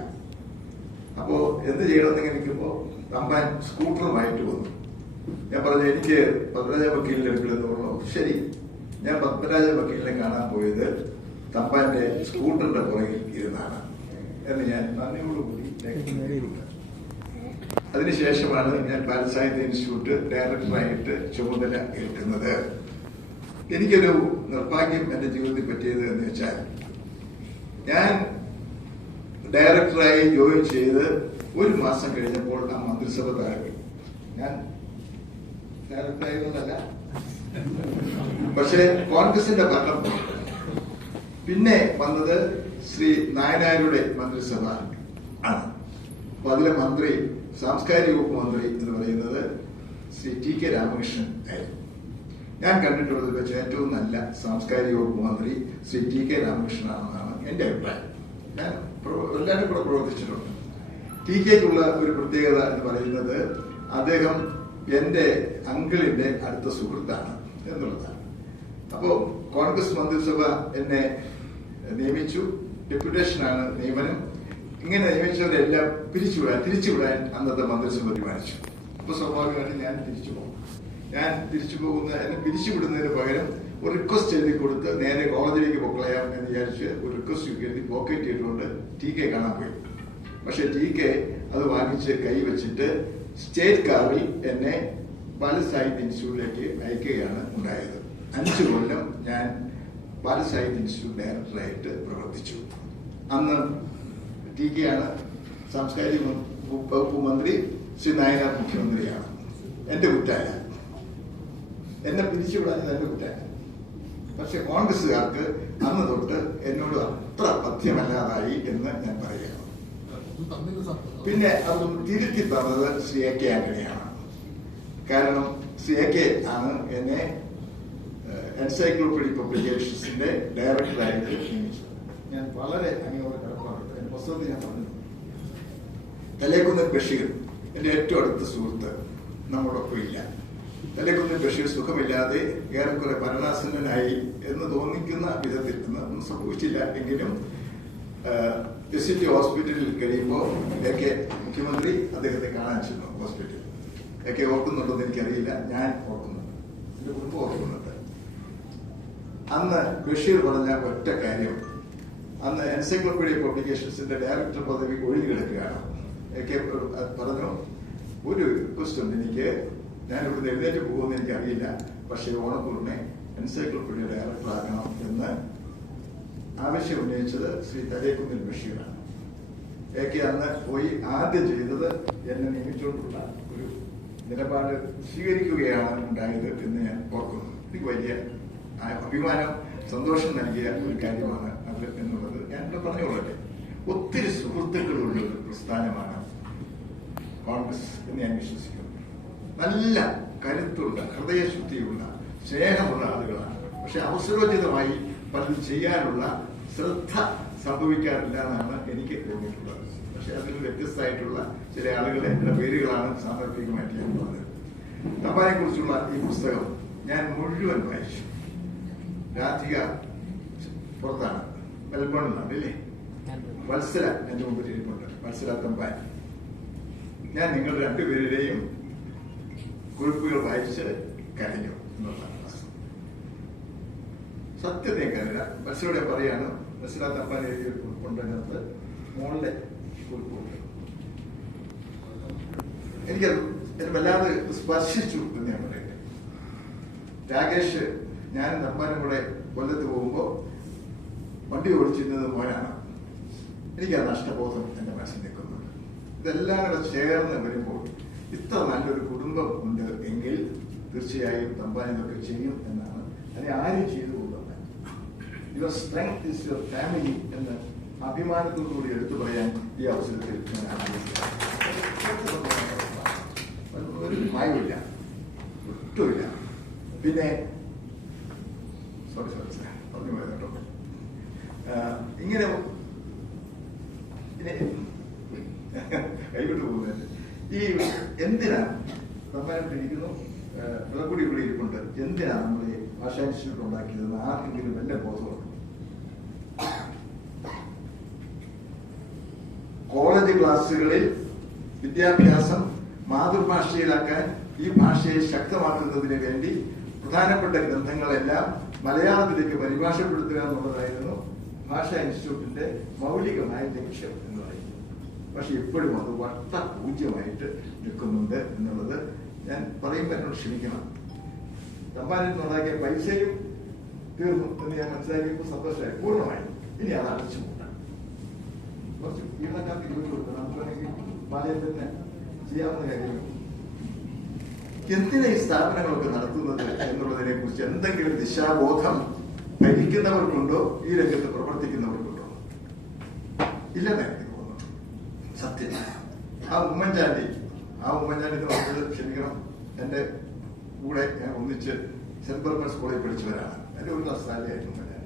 അപ്പോ എന്ത് ചെയ്യണമെന്ന് നിൽക്കുമ്പോ തമ്പാൻ സ്കൂട്ടറുമായിട്ട് വന്നു. ഞാൻ പറഞ്ഞു എനിക്ക് പത്മരാജ വക്കീലിന്റെ അടുക്കലെന്ന് പറഞ്ഞു. ശരി, ഞാൻ പത്മരാജ വക്കീലിനെ കാണാൻ പോയത് തമ്പാന്റെ സ്കൂട്ടറിന്റെ പുറകിൽ ഇരുന്നാണ് എന്ന് ഞാൻ നന്ദിയോടുകൂടി രേഖപ്പെടുത്തിയിട്ടുണ്ട്. അതിനുശേഷമാണ് ഞാൻ ബാലസാഹിത്യ ഇൻസ്റ്റിറ്റ്യൂട്ട് ഡയറക്ടറായിട്ട് ചുമതല ഏൽക്കുന്നത്. എനിക്കൊരു നിർഭാഗ്യം എന്റെ ജീവിതത്തിൽ പറ്റിയത് എന്ന് വെച്ചാൽ, ഞാൻ ഡയറക്ടറായി ജോയിൻ ചെയ്ത് 1 മാസം കഴിഞ്ഞപ്പോൾ ആ മന്ത്രിസഭ താഴെ. ഞാൻ ഡയറക്ടറായിരുന്നല്ല, പക്ഷെ കോൺഗ്രസിന്റെ ഭരണം. പിന്നെ വന്നത് ശ്രീ നായനാരുടെ മന്ത്രിസഭ ആണ്. അപ്പൊ അതിലെ മന്ത്രി, സാംസ്കാരിക വകുപ്പ് മന്ത്രി എന്ന് പറയുന്നത് ശ്രീ TK രാമകൃഷ്ണൻ ആയിരുന്നു. ഞാൻ കണ്ടിട്ടുള്ളത് വെച്ച് ഏറ്റവും നല്ല സാംസ്കാരിക വകുപ്പ് മന്ത്രി ശ്രീ TK രാമകൃഷ്ണനാണെന്നാണ് എന്റെ അഭിപ്രായം. ഞാൻ എല്ലാവരും കൂടെ പ്രവർത്തിച്ചിട്ടുണ്ട്. TKക്കുള്ള ഒരു പ്രത്യേകത എന്ന് പറയുന്നത് അദ്ദേഹം എന്റെ അങ്കിളിന്റെ അടുത്ത സുഹൃത്താണ് എന്നുള്ളതാണ്. അപ്പോ കോൺഗ്രസ് മന്ത്രിസഭ എന്നെ നിയമിച്ചു. ഡെപ്യൂട്ടേഷനാണ് നിയമനം. ഇങ്ങനെ നിയമിച്ചവരെല്ലാം തിരിച്ചുവിടാൻ അന്നത്തെ മന്ത്രിസഭ തീരുമാനിച്ചു. അപ്പൊ സ്വാഭാവികമായിട്ട് ഞാൻ തിരിച്ചു പോകും. ഞാൻ തിരിച്ചു പോകുന്ന, എന്നെ പിരിച്ചുവിടുന്നതിന് പകരം ഒരു റിക്വസ്റ്റ് എഴുതി കൊടുത്ത് നേരെ കോളേജിലേക്ക് പൊക്കളയാം എന്ന് വിചാരിച്ച് ഒരു റിക്വസ്റ്റ് എഴുതി പോക്കറ്റ് ചെയ്തുകൊണ്ട് TK കാണാൻ പോയി. പക്ഷെ TK അത് വാങ്ങിച്ച് കൈവച്ചിട്ട് സ്റ്റേറ്റ് കാറിൽ എന്നെ ബാലസാഹിത്യ ഇൻസ്റ്റിറ്റ്യൂട്ടിലേക്ക് അയക്കുകയാണ് ഉണ്ടായത്. 5 കൊല്ലം ഞാൻ ബാലസാഹിത്യ ഇൻസ്റ്റിറ്റ്യൂട്ട് ഡയറക്ടറായിട്ട് പ്രവർത്തിച്ചു. അന്ന് TK ആണ് സാംസ്കാരിക വകുപ്പ് മന്ത്രി, ശ്രീ നായനാർ മുഖ്യമന്ത്രിയാണ്. എന്റെ കുറ്റമല്ല, എന്നെ പിരിച്ചുവിടാൻ എന്റെ കുറ്റമല്ല. പക്ഷെ കോൺഗ്രസുകാർക്ക് അന്ന് തൊട്ട് എന്നോട് അത്ര പഥ്യമല്ലാതായി എന്ന് ഞാൻ പറയുകയാണ്. പിന്നെ അതൊന്ന് തിരുത്തി തന്നത് ശ്രീ AK ആന്റണിയാണ്. കാരണം ശ്രീ AK ആണ് എന്നെ എൻസൈക്ലോപീഡിയ പബ്ലിക്കേഷൻസിന്റെ ഡയറക്ടറായിട്ട് നിയമിച്ചത്. ഞാൻ വളരെ അങ്ങോട്ട് കടപ്പാടുണ്ട്. എന്റെ പുസ്തകത്തിൽ ഞാൻ പറഞ്ഞു, തലേക്കുന്നൻ ബഷീർ എന്റെ ഏറ്റവും അടുത്ത സുഹൃത്ത് നമ്മോടൊപ്പം ഇല്ല. തലേക്കുന്നൻ ബഷീർ സുഖമില്ലാതെ ഏറെക്കുറെ മരണാസന്നനായി എന്ന് തോന്നിക്കുന്ന വിധത്തിൽ ഒന്നും സംഭവിച്ചില്ല. എങ്കിലും SCT ഹോസ്പിറ്റലിൽ കഴിയുമ്പോൾ AK മുഖ്യമന്ത്രി അദ്ദേഹത്തെ കാണാൻ ചെന്നു ഹോസ്പിറ്റലിൽ. AK ഓർക്കുന്നുണ്ടെന്ന് എനിക്കറിയില്ല, ഞാൻ ഓർക്കുന്നുണ്ട്, എന്റെ കുടുംബം ഓർക്കുന്നുണ്ട്. അന്ന് ബഷീർ പറഞ്ഞ ഒറ്റ കാര്യം, അന്ന് എൻസൈക്ലോപീഡിയ പബ്ലിക്കേഷൻസിന്റെ ഡയറക്ടർ പദവി ഒഴിഞ്ഞുകിടക്കുകയാണ്. AK പറഞ്ഞു, ഒരു റിക്വസ്റ്റ് ഉണ്ട് എനിക്ക്, ഞാൻ ഇവിടുന്ന് എഴുന്നേറ്റ് പോകുമെന്ന് എനിക്കറിയില്ല, പക്ഷേ ഓണക്കൂറിനെ എൻസൈക്ലോപീഡിയ ഡയറക്ടർ ആക്കണം എന്ന് ആവശ്യം ഉന്നയിച്ചത് ശ്രീ തലേക്കുന്നിൽ ബഷീറാണ്. AK അന്ന് പോയി ആദ്യം ചെയ്തത് എന്നെ നിയമിച്ചുകൊണ്ടുള്ള ഒരു നിലപാട് സ്വീകരിക്കുകയാണ് ഉണ്ടായത് എന്ന് ഞാൻ ഓർക്കുന്നു. എനിക്ക് വലിയ അഭിമാനം, സന്തോഷം നൽകിയ ഒരു കാര്യമാണ് അത് എന്നുള്ളത് ഞാൻ ഇവിടെ പറഞ്ഞുകൊള്ളട്ടെ. ഒത്തിരി സുഹൃത്തുക്കളുള്ള ഒരു പ്രസ്ഥാനമാണ് കോൺഗ്രസ് എന്ന് ഞാൻ വിശ്വസിക്കുന്നു. നല്ല കരുത്തുള്ള, ഹൃദയശുദ്ധിയുള്ള, സ്നേഹമുള്ള ആളുകളാണ്. പക്ഷെ അവസരോചിതമായി പലതും ചെയ്യാനുള്ള ശ്രദ്ധ സംഭവിക്കാറില്ല എന്നാണ് എനിക്ക് തോന്നിയിട്ടുള്ളത്. പക്ഷെ അതിൽ വ്യത്യസ്തമായിട്ടുള്ള ചില ആളുകളുടെ പേരുകളാണ് സാന്ദർഭികമായിട്ട് ഞാൻ പറഞ്ഞത്. തമ്പാനെ കുറിച്ചുള്ള ഈ പുസ്തകം ഞാൻ മുഴുവൻ വായിച്ചു. രാധിക പുറത്താണ്, മെൽബണിലാണ് അല്ലേ, വത്സല എന്റെ മുമ്പിൽ ഇരിപ്പുണ്ട്, വത്സല തമ്പാൻ. ഞാൻ നിങ്ങൾ രണ്ടുപേരുടെയും കുറിപ്പുകൾ വായിച്ച് കരഞ്ഞു എന്നുള്ളതാണ് സത്യത്തെ കരുത. വത്സലയുടെ പറയാണ്, വത്സല തമ്പാൻ എഴുതിയ കുറിപ്പുണ്ടതിനകത്ത് മോളിലെ കുറിപ്പുണ്ട്. എനിക്കത് എന്നെ വല്ലാതെ സ്പർശിച്ചു എന്ന് ഞാൻ പറയട്ടെ. രാകേഷ്, ഞാൻ തമ്പാനും കൂടെ കൊല്ലത്ത് പോകുമ്പോ വണ്ടി ഓടിച്ചിരുന്നത് മോനാണ്. എനിക്ക് ആ നഷ്ടബോധം എന്റെ മനസ്സിൽ നിൽക്കുന്നുണ്ട്. ഇതെല്ലാം കൂടെ ചേർന്ന് വരുമ്പോൾ ഇത്ര നല്ലൊരു കുടുംബം ഉണ്ട് എങ്കിൽ തീർച്ചയായും തമ്പാൻ ഇതൊക്കെ ചെയ്യും എന്നാണ്. അതിനെ ആരും ചെയ്തു കൊണ്ടുവന്നത്. Your strength is your family എന്ന് അഭിമാനത്തോടുകൂടി എടുത്തു പറയാൻ ഈ അവസരത്തിൽ ഞാൻ ആഗ്രഹിക്കുന്നു. ഒരു ഭയമില്ല, ഒട്ടുമില്ല. പിന്നെ പറഞ്ഞു പോയത് കേട്ടോ. ഇങ്ങനെ കൈവിട്ടു പോകുന്നത് ഈ എന്തിനാണ് തമ്പാനിട്ടിരിക്കുന്നു, വിളക്കുടി ഇവിടെ ഇരിപ്പുണ്ട്. എന്തിനാണ് നമ്മൾ ഈ ഭാഷാ ഇൻസ്റ്റിറ്റ്യൂട്ട് ഉണ്ടാക്കിയതെന്ന് ആർക്കെങ്കിലും വല്ല ബോധമുണ്ട്? കോളേജ് ക്ലാസ്സുകളിൽ വിദ്യാഭ്യാസം മാതൃഭാഷയിലാക്കാൻ, ഈ ഭാഷയെ ശക്തമാക്കുന്നതിന് വേണ്ടി പ്രധാനപ്പെട്ട ഗ്രന്ഥങ്ങളെല്ലാം മലയാളത്തിലേക്ക് പരിഭാഷപ്പെടുത്തുക എന്നുള്ളതായിരുന്നു ഭാഷാ ഇൻസ്റ്റിറ്റ്യൂട്ടിന്റെ മൗലികമായ ലക്ഷ്യം എന്ന് പറയുന്നത്. പക്ഷെ ഇപ്പോഴും അത് വട്ട പൂജ്യമായിട്ട് നിൽക്കുന്നുണ്ട് എന്നുള്ളത് ഞാൻ പറയുമ്പോൾ എന്നോട് ക്ഷമിക്കണം. തമ്പാനിൽ നിന്നുണ്ടാക്കിയ പൈസയും തീർന്നു എന്ന് ഞാൻ മനസ്സിലാക്കിയപ്പോൾ സന്തോഷമായി. പൂർണ്ണമായി ഇനി അത് അടച്ചു കൂട്ടാം. കുറച്ച് ജീവനക്കാർക്ക് ജോലി കൊടുക്കണം, നമുക്കാണെങ്കിൽ ബാലയിൽ തന്നെ ചെയ്യാവുന്ന കാര്യങ്ങൾ. എന്തിനാ ഈ സ്ഥാപനങ്ങളൊക്കെ നടത്തുന്നത് എന്നുള്ളതിനെ കുറിച്ച് എന്തെങ്കിലും ദിശാബോധം ഭരിക്കുന്നവർക്കുണ്ടോ, ഈ രംഗത്ത് പ്രവർത്തിക്കുന്നവർക്കുണ്ടോ? ഇല്ലെന്ന് എനിക്ക് തോന്നുന്നു. സത്യം. ആ ഉമ്മൻചാണ്ടി എന്ന് പറഞ്ഞത്, ക്ഷമിക്കണം, എന്റെ കൂടെ ഞാൻ ഒന്നിച്ച് സെന്റ് ബർണേഴ്സ് കോളേജിൽ പഠിച്ചവരാണ്. എന്റെ ഒരു ക്ലാസ് താഴെയായിരുന്നു ഉമ്മൻചാണ്ടി.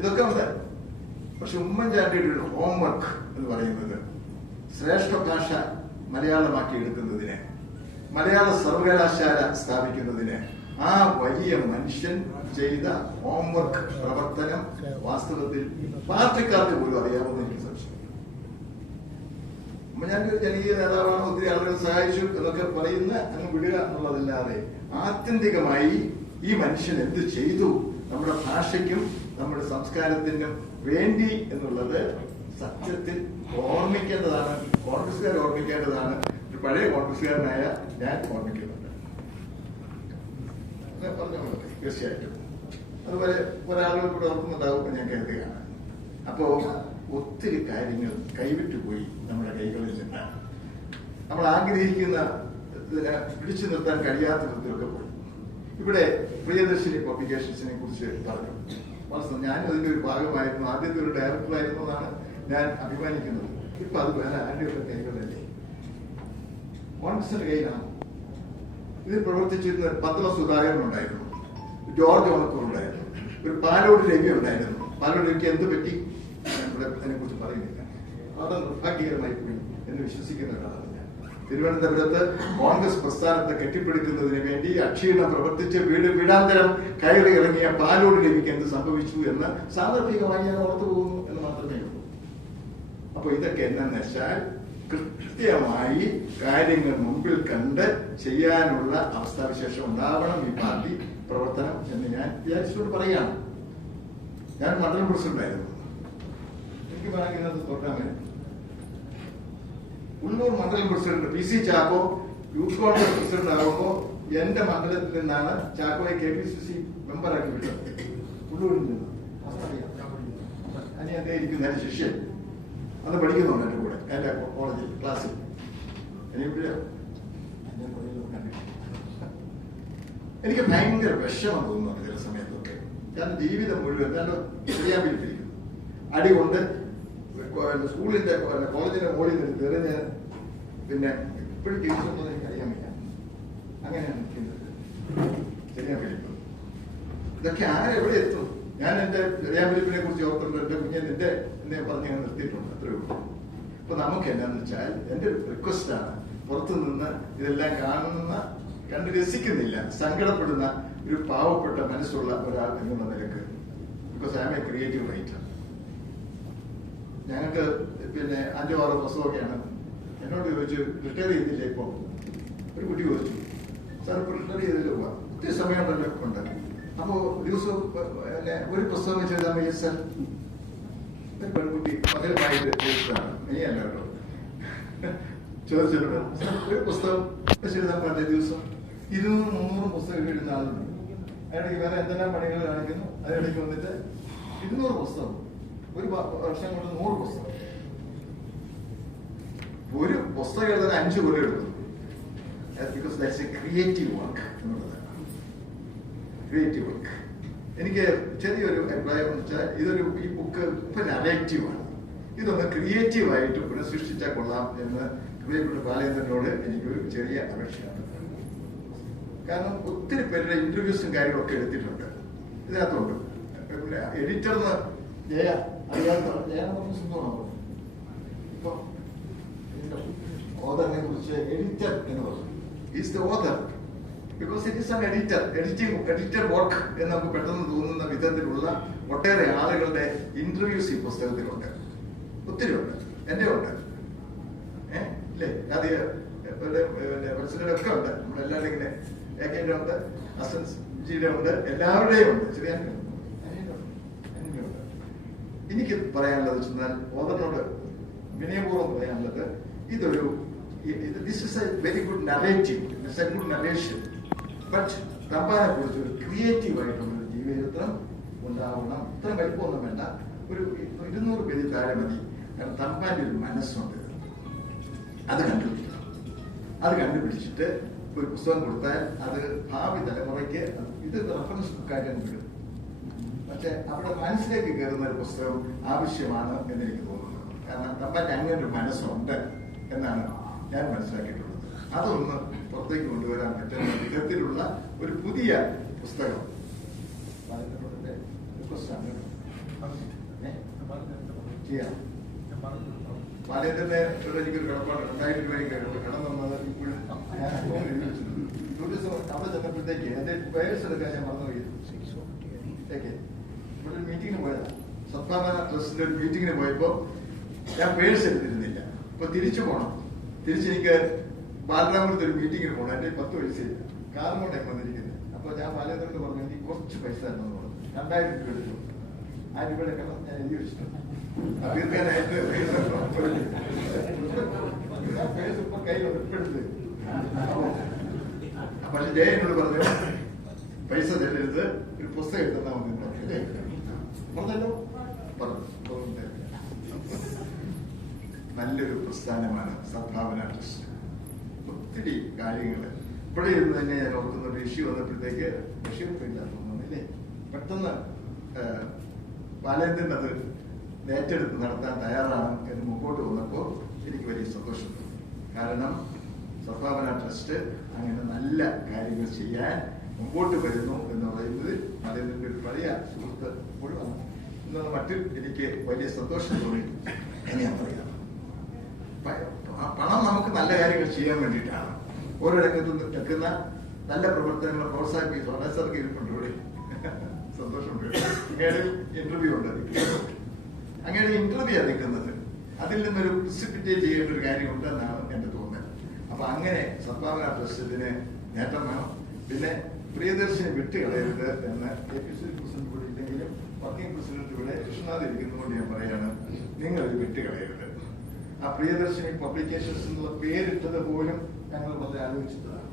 ഇതൊക്കെ ഉണ്ട്. പക്ഷെ ഉമ്മൻചാണ്ടിയുടെ ഒരു ഹോംവർക്ക് എന്ന് പറയുന്നത് ശ്രേഷ്ഠ ഭാഷ മലയാളമാക്കി എടുക്കുന്നതിന്, മലയാള സർവകലാശാല സ്ഥാപിക്കുന്നതിന് ആ വലിയ മനുഷ്യൻ ചെയ്ത ഹോംവർക്ക് പ്രവർത്തനം വാസ്തവത്തിൽ പാർട്ടിക്കാർക്ക് പോലും അറിയാമെന്ന് എനിക്ക് സംശയം. ഉമ്മൻചാണ്ടി ഒരു ജനകീയ നേതാവാണ്, ഒത്തിരി ആളുകൾ സഹായിച്ചു എന്നൊക്കെ പറയുന്ന അങ്ങ് വിടുക എന്നുള്ളതല്ലാതെ ആത്യന്തികമായി ഈ മനുഷ്യൻ എന്ത് ചെയ്തു നമ്മുടെ ഭാഷയ്ക്കും നമ്മുടെ സംസ്കാരത്തിനും വേണ്ടി എന്നുള്ളത് സത്യത്തിൽ ഓർമ്മിക്കേണ്ടതാണ്. കോൺഗ്രസ്സുകാർ ഓർമ്മിക്കേണ്ടതാണ്. ഒരു പഴയ കോൺഗ്രസ്സുകാരനായ ഞാൻ ഓർമ്മിക്കുന്നുണ്ട്. പറഞ്ഞോളൂ, തീർച്ചയായിട്ടും. അതുപോലെ ഒരാളുകൾ കൂടെ ഓർക്കുന്നുണ്ടാവും ഞാൻ കരുതുകയാണ്. അപ്പോ ഒത്തിരി കാര്യങ്ങൾ കൈവിട്ടുപോയി നമ്മുടെ കൈകളിൽ നിന്ന്. നമ്മൾ ആഗ്രഹിക്കുന്ന പിടിച്ചു നിർത്താൻ കഴിയാത്ത വിധത്തിലൊക്കെ പോയി. ഇവിടെ പ്രിയദർശിനി പബ്ലിക്കേഷൻസിനെ കുറിച്ച് പറഞ്ഞു. ഞാനും അതിന്റെ ഒരു ഭാഗമായിരുന്നു. ആദ്യത്തെ ഒരു ഡയറക്ടറായിരുന്നു എന്നാണ് ഞാൻ അഭിമാനിക്കുന്നത്. ഇപ്പൊ അത് വേറെ ആരുടെയൊക്കെ കൈകളല്ലേ, കോൺഗ്രസിന്റെ കയ്യിലാണ്. ഇതിൽ പ്രവർത്തിച്ചിരുന്ന പത്മ സുധാകരൻ ഉണ്ടായിരുന്നു, ജോർജ് ഓണക്കൂർ ഉണ്ടായിരുന്നു, ഒരു പാലോട് രവി ഉണ്ടായിരുന്നു. പാലോട് രവിക്ക് എന്ത് പറ്റി ഇവിടെ അതിനെ കുറിച്ച് പറയുന്നില്ല. അത് നിർഭാഗ്യകരമായി പോയി എന്ന് വിശ്വസിക്കുന്ന ഒരാളാണ് ഞാൻ. തിരുവനന്തപുരത്ത് കോൺഗ്രസ് പ്രസ്ഥാനത്തെ കെട്ടിപ്പടുക്കുന്നതിന് വേണ്ടി അക്ഷീണം പ്രവർത്തിച്ച് വീടാന്തരം കയറി ഇറങ്ങിയ പാലോട് രവിക്ക് എന്ത് സംഭവിച്ചു എന്ന് സാന്ദർഭികമായി ഞാൻ ഓർത്തു പോകുന്നു എന്ന് മാത്രമേ ഉള്ളൂ. അപ്പൊ ഇതൊക്കെ എന്താണെന്ന് വെച്ചാൽ കൃത്യമായി കാര്യങ്ങൾ മുമ്പിൽ കണ്ട് ചെയ്യാനുള്ള അവസ്ഥാവിശേഷം ഉണ്ടാവണം ഈ പാർട്ടി പ്രവർത്തനം എന്ന് ഞാൻ വിചാരിച്ചുകൊണ്ട് പറയുകയാണ്. ഞാൻ മണ്ഡലം പ്രസിഡന്റായിരുന്നു. എനിക്ക് വേണമെങ്കിൽ തുടരാൻ വേണ്ടി ഉള്ളൂർ മണ്ഡലം president PC Chacko youth Congress president ആകുമ്പോൾ എന്റെ മണ്ഡലത്തിൽ നിന്നാണ് ചാക്കോയെ KPCC മെമ്പറാക്കി വിട്ടത്. ഉള്ളൂരിൽ നിന്ന് അനി അദ്ദേഹം ഇരിക്കുന്ന എന്റെ ശിഷ്യൻ അത് പഠിക്കുന്നുണ്ട് എന്റെ കൂടെ, എന്റെ കോളേജിൽ ക്ലാസ്സിൽ. എനിക്ക് ഭയങ്കര വിഷമം തോന്നുന്നുണ്ട് ചില സമയത്തൊക്കെ. കാരണം ജീവിതം മുഴുവൻ ശരിയാപ്പിരിക്കുന്നു. അടി കൊണ്ട് സ്കൂളിന്റെ കോളേജിന്റെ മുകളിൽ നിന്ന് തെറിഞ്ഞ് പിന്നെ ഇപ്പോഴും കേസുണ്ടെന്ന് എനിക്ക് അറിയാൻ വയ്യ. അങ്ങനെയാണ് നിൽക്കുന്നത്. ശരിയാപ്പിരിക്കുന്നത്. ഇതൊക്കെ ആരെവിടെ എത്തും? ഞാൻ എന്റെ ചെറിയാമ്പരിപ്പിനെ കുറിച്ച് ഓർത്തുണ്ട്. എന്റെ കുഞ്ഞിന്റെ എന്നെ പറഞ്ഞ് ഞാൻ നിർത്തിയിട്ടുണ്ട്. അത്രയേ ഉള്ളൂ. അപ്പൊ നമുക്ക് എന്താന്ന് വെച്ചാൽ എന്റെ റിക്വസ്റ്റ് ആണ്, പുറത്തു നിന്ന് ഇതെല്ലാം കണ്ട് രസിക്കുന്നില്ല, സങ്കടപ്പെടുന്ന ഒരു പാവപ്പെട്ട മനസ്സുള്ള ഒരാൾ എന്നുള്ള നിലക്ക്, because I am a creative writer. ഞങ്ങൾക്ക് പിന്നെ 5-6 പുസ്തകമൊക്കെയാണ്. എന്നോട് ചോദിച്ചു റിട്ടയർ ചെയ്തില്ല. ഇപ്പൊ ഒരു കുട്ടി ചോദിച്ചു, സാർ ഇപ്പൊ റിട്ടയർ ചെയ്തില്ല, പോവാം, ഒത്തിരി സമയം ഉണ്ട്. അപ്പോ ദിവസവും ഒരു പുസ്തകം വെച്ച് എഴുതാൻ വയ്യ സാർ. ഒരു പെൺകുട്ടി പകരമായിട്ട് എഴുത്താണ്, നീയല്ല കേട്ടോ, ചോദിച്ചിട്ടുണ്ട്. ഒരു പുസ്തകം വെച്ച് എഴുതാൻ പറ്റിയ ദിവസം 200-300 പുസ്തകം എഴുതുന്ന ആളുണ്ട്. അതിനിടയ്ക്ക് വേറെ എന്തെല്ലാം പണികൾ കാണിക്കുന്നു. അതിനിടയ്ക്ക് വന്നിട്ട് 200 പുസ്തകം, ഒരു വർഷം കൊണ്ട് 100 പുസ്തകം. ഒരു പുസ്തകം എഴുതാൻ 5 കൊല്ലം എടുക്കുന്നു. Because that's a creative work എന്നുള്ളതാണ്. Creative work. എനിക്ക് ചെറിയൊരു അഭിപ്രായം എന്ന് വെച്ചാൽ ഈ ബുക്ക് ഇപ്പൊ നറേറ്റീവാണ്. ഇതൊന്ന് ക്രിയേറ്റീവായിട്ട് പുനഃസൃഷ്ടിച്ചാൽ കൊള്ളാം എന്ന് പ്രിയപ്പെട്ട ബാലേന്ദ്രനോട് എനിക്കൊരു ചെറിയ അപേക്ഷയാണ്. കാരണം ഒത്തിരി പേരുടെ ഇന്റർവ്യൂസും കാര്യങ്ങളൊക്കെ എടുത്തിട്ടുണ്ട് ഇതിനകത്തുണ്ട്. എഡിറ്ററിന് ജയ അറിയാത്ത ജയാന്ന് സിന്ധുവാണോ ഇപ്പൊ ഓതറിനെ കുറിച്ച് എഡിറ്റർ എന്ന് പറഞ്ഞു. Is the author because it is an edited work എന്ന് നമുക്ക് പെട്ടെന്ന് തോന്നുന്ന വിധത്തിലുള്ള ഒട്ടേറെ ആളുകളുടെ ഇന്റർവ്യൂസ് ഈ പുസ്തകത്തിലുണ്ട്. ഒത്തിരി ഉണ്ട്, എന്റെ ഉണ്ട്, ഇല്ലേ? അത് പ്രസിഡന്റ് ഒക്കെ ഉണ്ട്. നമ്മളെല്ലാവരും ഇങ്ങനെ ഏകന്റെ ഉണ്ട്, അസൻജിയുടെ ഉണ്ട്, എല്ലാവരുടെയും ഉണ്ട്. ചെറിയ എനിക്ക് പറയാനുള്ളത് വെച്ചാൽ ഓതറിനോട് വിനയപൂർവ്വം പറയാനുള്ളത്, ഇതൊരു this is a very good narrative, it's a good narration. But തമ്പാനെ കുറിച്ച് ഒരു ക്രിയേറ്റീവ് ആയിട്ടുള്ള ഒരു ജീവചരിത്രം ഉണ്ടാവണം. ഇത്ര വലിപ്പമൊന്നും വേണ്ട, ഒരു 200 പേര് താഴെ മതി. കാരണം തമ്പാന്റെ ഒരു മനസ്സുണ്ട്, അത് കണ്ടുപിടിക്കണം. അത് കണ്ടുപിടിച്ചിട്ട് ഒരു പുസ്തകം കൊടുത്താൽ അത് ഭാവി തലമുറയ്ക്ക് ഇത് റെഫറൻസ് ബുക്കായിട്ട് കിട്ടും. പക്ഷെ അവിടെ മനസ്സിലേക്ക് കയറുന്ന ഒരു പുസ്തകം ആവശ്യമാണ് എന്ന് എനിക്ക് തോന്നുന്നു. കാരണം തമ്പാന്റെ അങ്ങനെ ഒരു മനസ്സുണ്ട് എന്നാണ് ഞാൻ മനസ്സിലാക്കിയിട്ടുള്ളത്. അതൊന്ന് പുറത്തേക്ക് കൊണ്ടുവരാൻ പറ്റുന്ന വിധത്തിലുള്ള ഒരു പുതിയ പുസ്തകം ചെയ്യാം. ബാലേന്ദ്രനെ എനിക്കൊരു കടപ്പാട് 2000 രൂപയ്ക്ക് കടം തന്നത് ഇപ്പോഴും ഞാൻ ടൂറിസം അവിടെ ചെന്നപ്പോഴത്തേക്ക് എന്റെ പേഴ്സ് എടുക്കാൻ ഞാൻ മറന്നുപോയി. ഇവിടെ ഒരു മീറ്റിങ്ങിന് പോയതാണ്, സത്ഭാവന ട്രസ്റ്റിന്റെ ഒരു മീറ്റിങ്ങിന് പോയപ്പോ ഞാൻ പേഴ്സ് എടുത്തിരുന്നില്ല. അപ്പൊ തിരിച്ചു പോകണം. തിരിച്ചെനിക്ക് ബാലരാമപുരത്ത് ഒരു മീറ്റിങ്ങിന് പോകണം. എന്റെ 10 പൈസയില്ല, കാറും കൊണ്ടാണ് വന്നിരിക്കുന്നത്. അപ്പൊ ഞാൻ ബാലേന്ദ്രനോട് പറഞ്ഞു, എനിക്ക് കുറച്ച് പൈസ തന്നെന്ന് പറഞ്ഞു. 2000 രൂപ എടുത്തു. 1000 രൂപയുടെ കടം ഞാൻ എഴുതി വെച്ചിട്ടുണ്ട്. തീർക്കാനായിട്ട് പേഴ്സ് ഇപ്പൊ കയ്യിലുണ്ട്, ഇപ്പെടുത്ത്. പക്ഷെ ജയനോട് പറഞ്ഞു, പൈസ തരരുത്, ഒരു പുസ്തകം എടുത്താൽ മതി പറഞ്ഞല്ലേ. പറഞ്ഞല്ലോ, പറഞ്ഞു. നല്ലൊരു പ്രസ്ഥാനമാണ് സദ്ഭാവന ട്രസ്റ്റ്. ഒത്തിരി കാര്യങ്ങൾ ഇവിടെ ഇരുന്ന് തന്നെ ഞാൻ ഓർക്കുന്ന ഒരു ഇഷ്യൂ വന്നപ്പോഴത്തേക്ക് വിഷയമൊക്കെ ഇല്ല തോന്നുന്നില്ലേ. പെട്ടെന്ന് ബാലേന്ദ്രൻ അത് ഏറ്റെടുത്ത് നടത്താൻ തയ്യാറാണ് എന്ന് മുമ്പോട്ട് വന്നപ്പോൾ എനിക്ക് വലിയ സന്തോഷം തോന്നി. കാരണം സദ്ഭാവന ട്രസ്റ്റ് അങ്ങനെ നല്ല കാര്യങ്ങൾ ചെയ്യാൻ മുമ്പോട്ട് വരുന്നു എന്ന് പറയുന്നത് ബാലേന്ദ്രന്റെ ഒരു പഴയ സുഹൃത്ത് മുഴുവൻ എന്നുള്ള മറ്റും എനിക്ക് വലിയ സന്തോഷം തോന്നി എന്ന് ഞാൻ പറയാം. പണം നമുക്ക് നല്ല കാര്യങ്ങൾ ചെയ്യാൻ വേണ്ടിയിട്ടാണ്. ഓരോ രംഗത്തും നിൽക്കുന്ന നല്ല പ്രവർത്തനങ്ങളെ പ്രോത്സാഹിപ്പിക്കും. വളരെ ഇരിപ്പുണ്ട് ഇവിടെ, സന്തോഷമുണ്ട്. അങ്ങയുടെ ഇന്റർവ്യൂ ഉണ്ട്, അങ്ങയുടെ ഇന്റർവ്യൂ നിൽക്കുന്നത്. അതിൽ നിന്നൊരു പ്രിസിപ്പിറ്റേറ്റ് ചെയ്യേണ്ട ഒരു കാര്യമുണ്ട് എന്നാണ് എന്റെ തോന്നൽ. അപ്പൊ അങ്ങനെ സദ്ഭാവന ട്രസ്റ്റിന് നേട്ടം വേണം. പിന്നെ പ്രിയദർശിനി വിട്ടുകളയരുത് എന്ന് APC പ്രസിഡന്റ് ഇവിടെ ഇല്ലെങ്കിലും വർക്കിംഗ് പ്രസിഡന്റ് ഇവിടെ കൃഷ്ണനാഥ് ഇരിക്കുന്നതുകൊണ്ട് ഞാൻ പറയാണ്, നിങ്ങൾ ഇത് വിട്ടുകളയരുത്. ആ പ്രിയദർശിനി പബ്ലിക്കേഷൻസ് എന്നുള്ള പേരിട്ടത് പോലും ഞങ്ങൾ വളരെ ആലോചിച്ചതാണ്.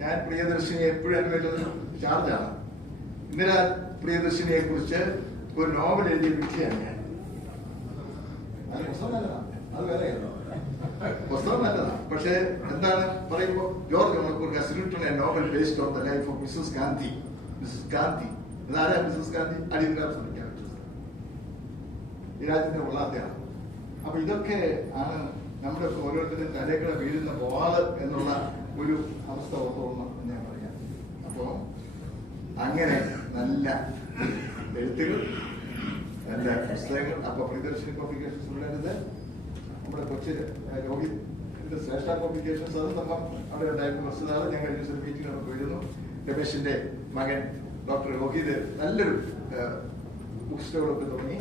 ഞാൻ പ്രിയദർശിനി എപ്പോഴും അനുവദിച്ചത് ചാർജാണ്. ഇന്ദിരാ പ്രിയദർശിനിയെ കുറിച്ച് ഒരു നോവൽ എഴുതിയ വ്യക്തിയാണ് ഞാൻ. അത് പുസ്തകം നല്ലതാണ്, അത് വേറെ പുസ്തകം നല്ലതാണ്. പക്ഷെ എന്താണ് പറയുമ്പോ George Onakkoor has written a novel based on the life of Mrs. Gandhi. ഇതാരാ മിസസ് ഗാന്ധി? അടിയന്തരാവസ്ഥ ഈ രാജ്യത്തിന്റെ കൊള്ളാത്തയാണ്. അപ്പൊ ഇതൊക്കെ ആണ് നമ്മുടെ ഓരോരുത്തരും തലകളെ വീഴുന്ന ബോള് എന്നുള്ള ഒരു അവസ്ഥ ഓർത്തോളണം എന്ന് ഞാൻ പറയാം. അപ്പോ അങ്ങനെ നല്ല എഴുത്തുകൾ, നല്ല പുസ്തകങ്ങൾ. അപ്പൊ പ്രിയദർശിനി പബ്ലിക്കേഷൻസ് ഉള്ളത് നമ്മുടെ കൊച്ചി രോഹിത് ശ്രേഷ്ഠ പബ്ലിക്കേഷൻസ്, അത് നമ്മൾ അവിടെ ഉണ്ടായിരുന്ന വസ്തുതാണ്. ഞാൻ കഴിഞ്ഞ ദിവസം മീറ്റിംഗ് പോയിരുന്നു. രമേശിന്റെ മകൻ ഡോക്ടർ രോഹിത് നല്ലൊരു ബുക്ക് സ്റ്റോളൊക്കെ തുടങ്ങി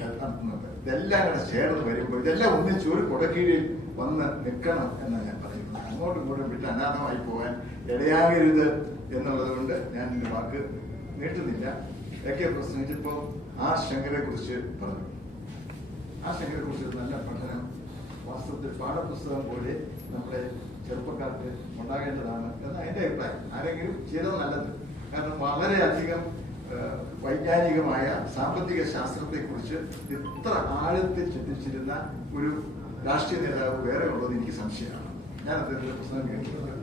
നടത്തുന്നുണ്ട്. ഇതെല്ലാം കൂടെ ചേർന്ന് വരുമ്പോൾ ഇതെല്ലാം ഒന്നിച്ച് ഒരു കുടക്കീഴിൽ വന്ന് നിൽക്കണം എന്നാണ് ഞാൻ പറയുന്നത്. അങ്ങോട്ടും ഇങ്ങോട്ടും വിട്ട് അനാഥമായി പോകാൻ ഇടയാകരുത് എന്നുള്ളത് കൊണ്ട് ഞാൻ എന്റെ വാക്ക് നീട്ടുന്നില്ല. AK പ്രസംഗിച്ചപ്പോ ശങ്കരെ കുറിച്ച് പറഞ്ഞു. ശങ്കരെ കുറിച്ച് നല്ല പഠനം വാസ്തവത്തിൽ പാഠപുസ്തകം പോലെ നമ്മുടെ ചെറുപ്പക്കാർക്ക് ഉണ്ടാകേണ്ടതാണ് എന്ന് എന്റെ അഭിപ്രായം. ആരെങ്കിലും ചെയ്തത് നല്ലത്. കാരണം വളരെയധികം വൈജ്ഞാനികമായ സാമ്പത്തിക ശാസ്ത്രത്തെ കുറിച്ച് ഇത്ര ആഴത്തിൽ ചിന്തിച്ചിരുന്ന ഒരു രാഷ്ട്രീയ നേതാവ് വേറെ ഉള്ളത് എനിക്ക് സംശയമാണ്. ഞാൻ അദ്ദേഹത്തിന്റെ പുസ്തകം കേട്ടിട്ടുണ്ട്.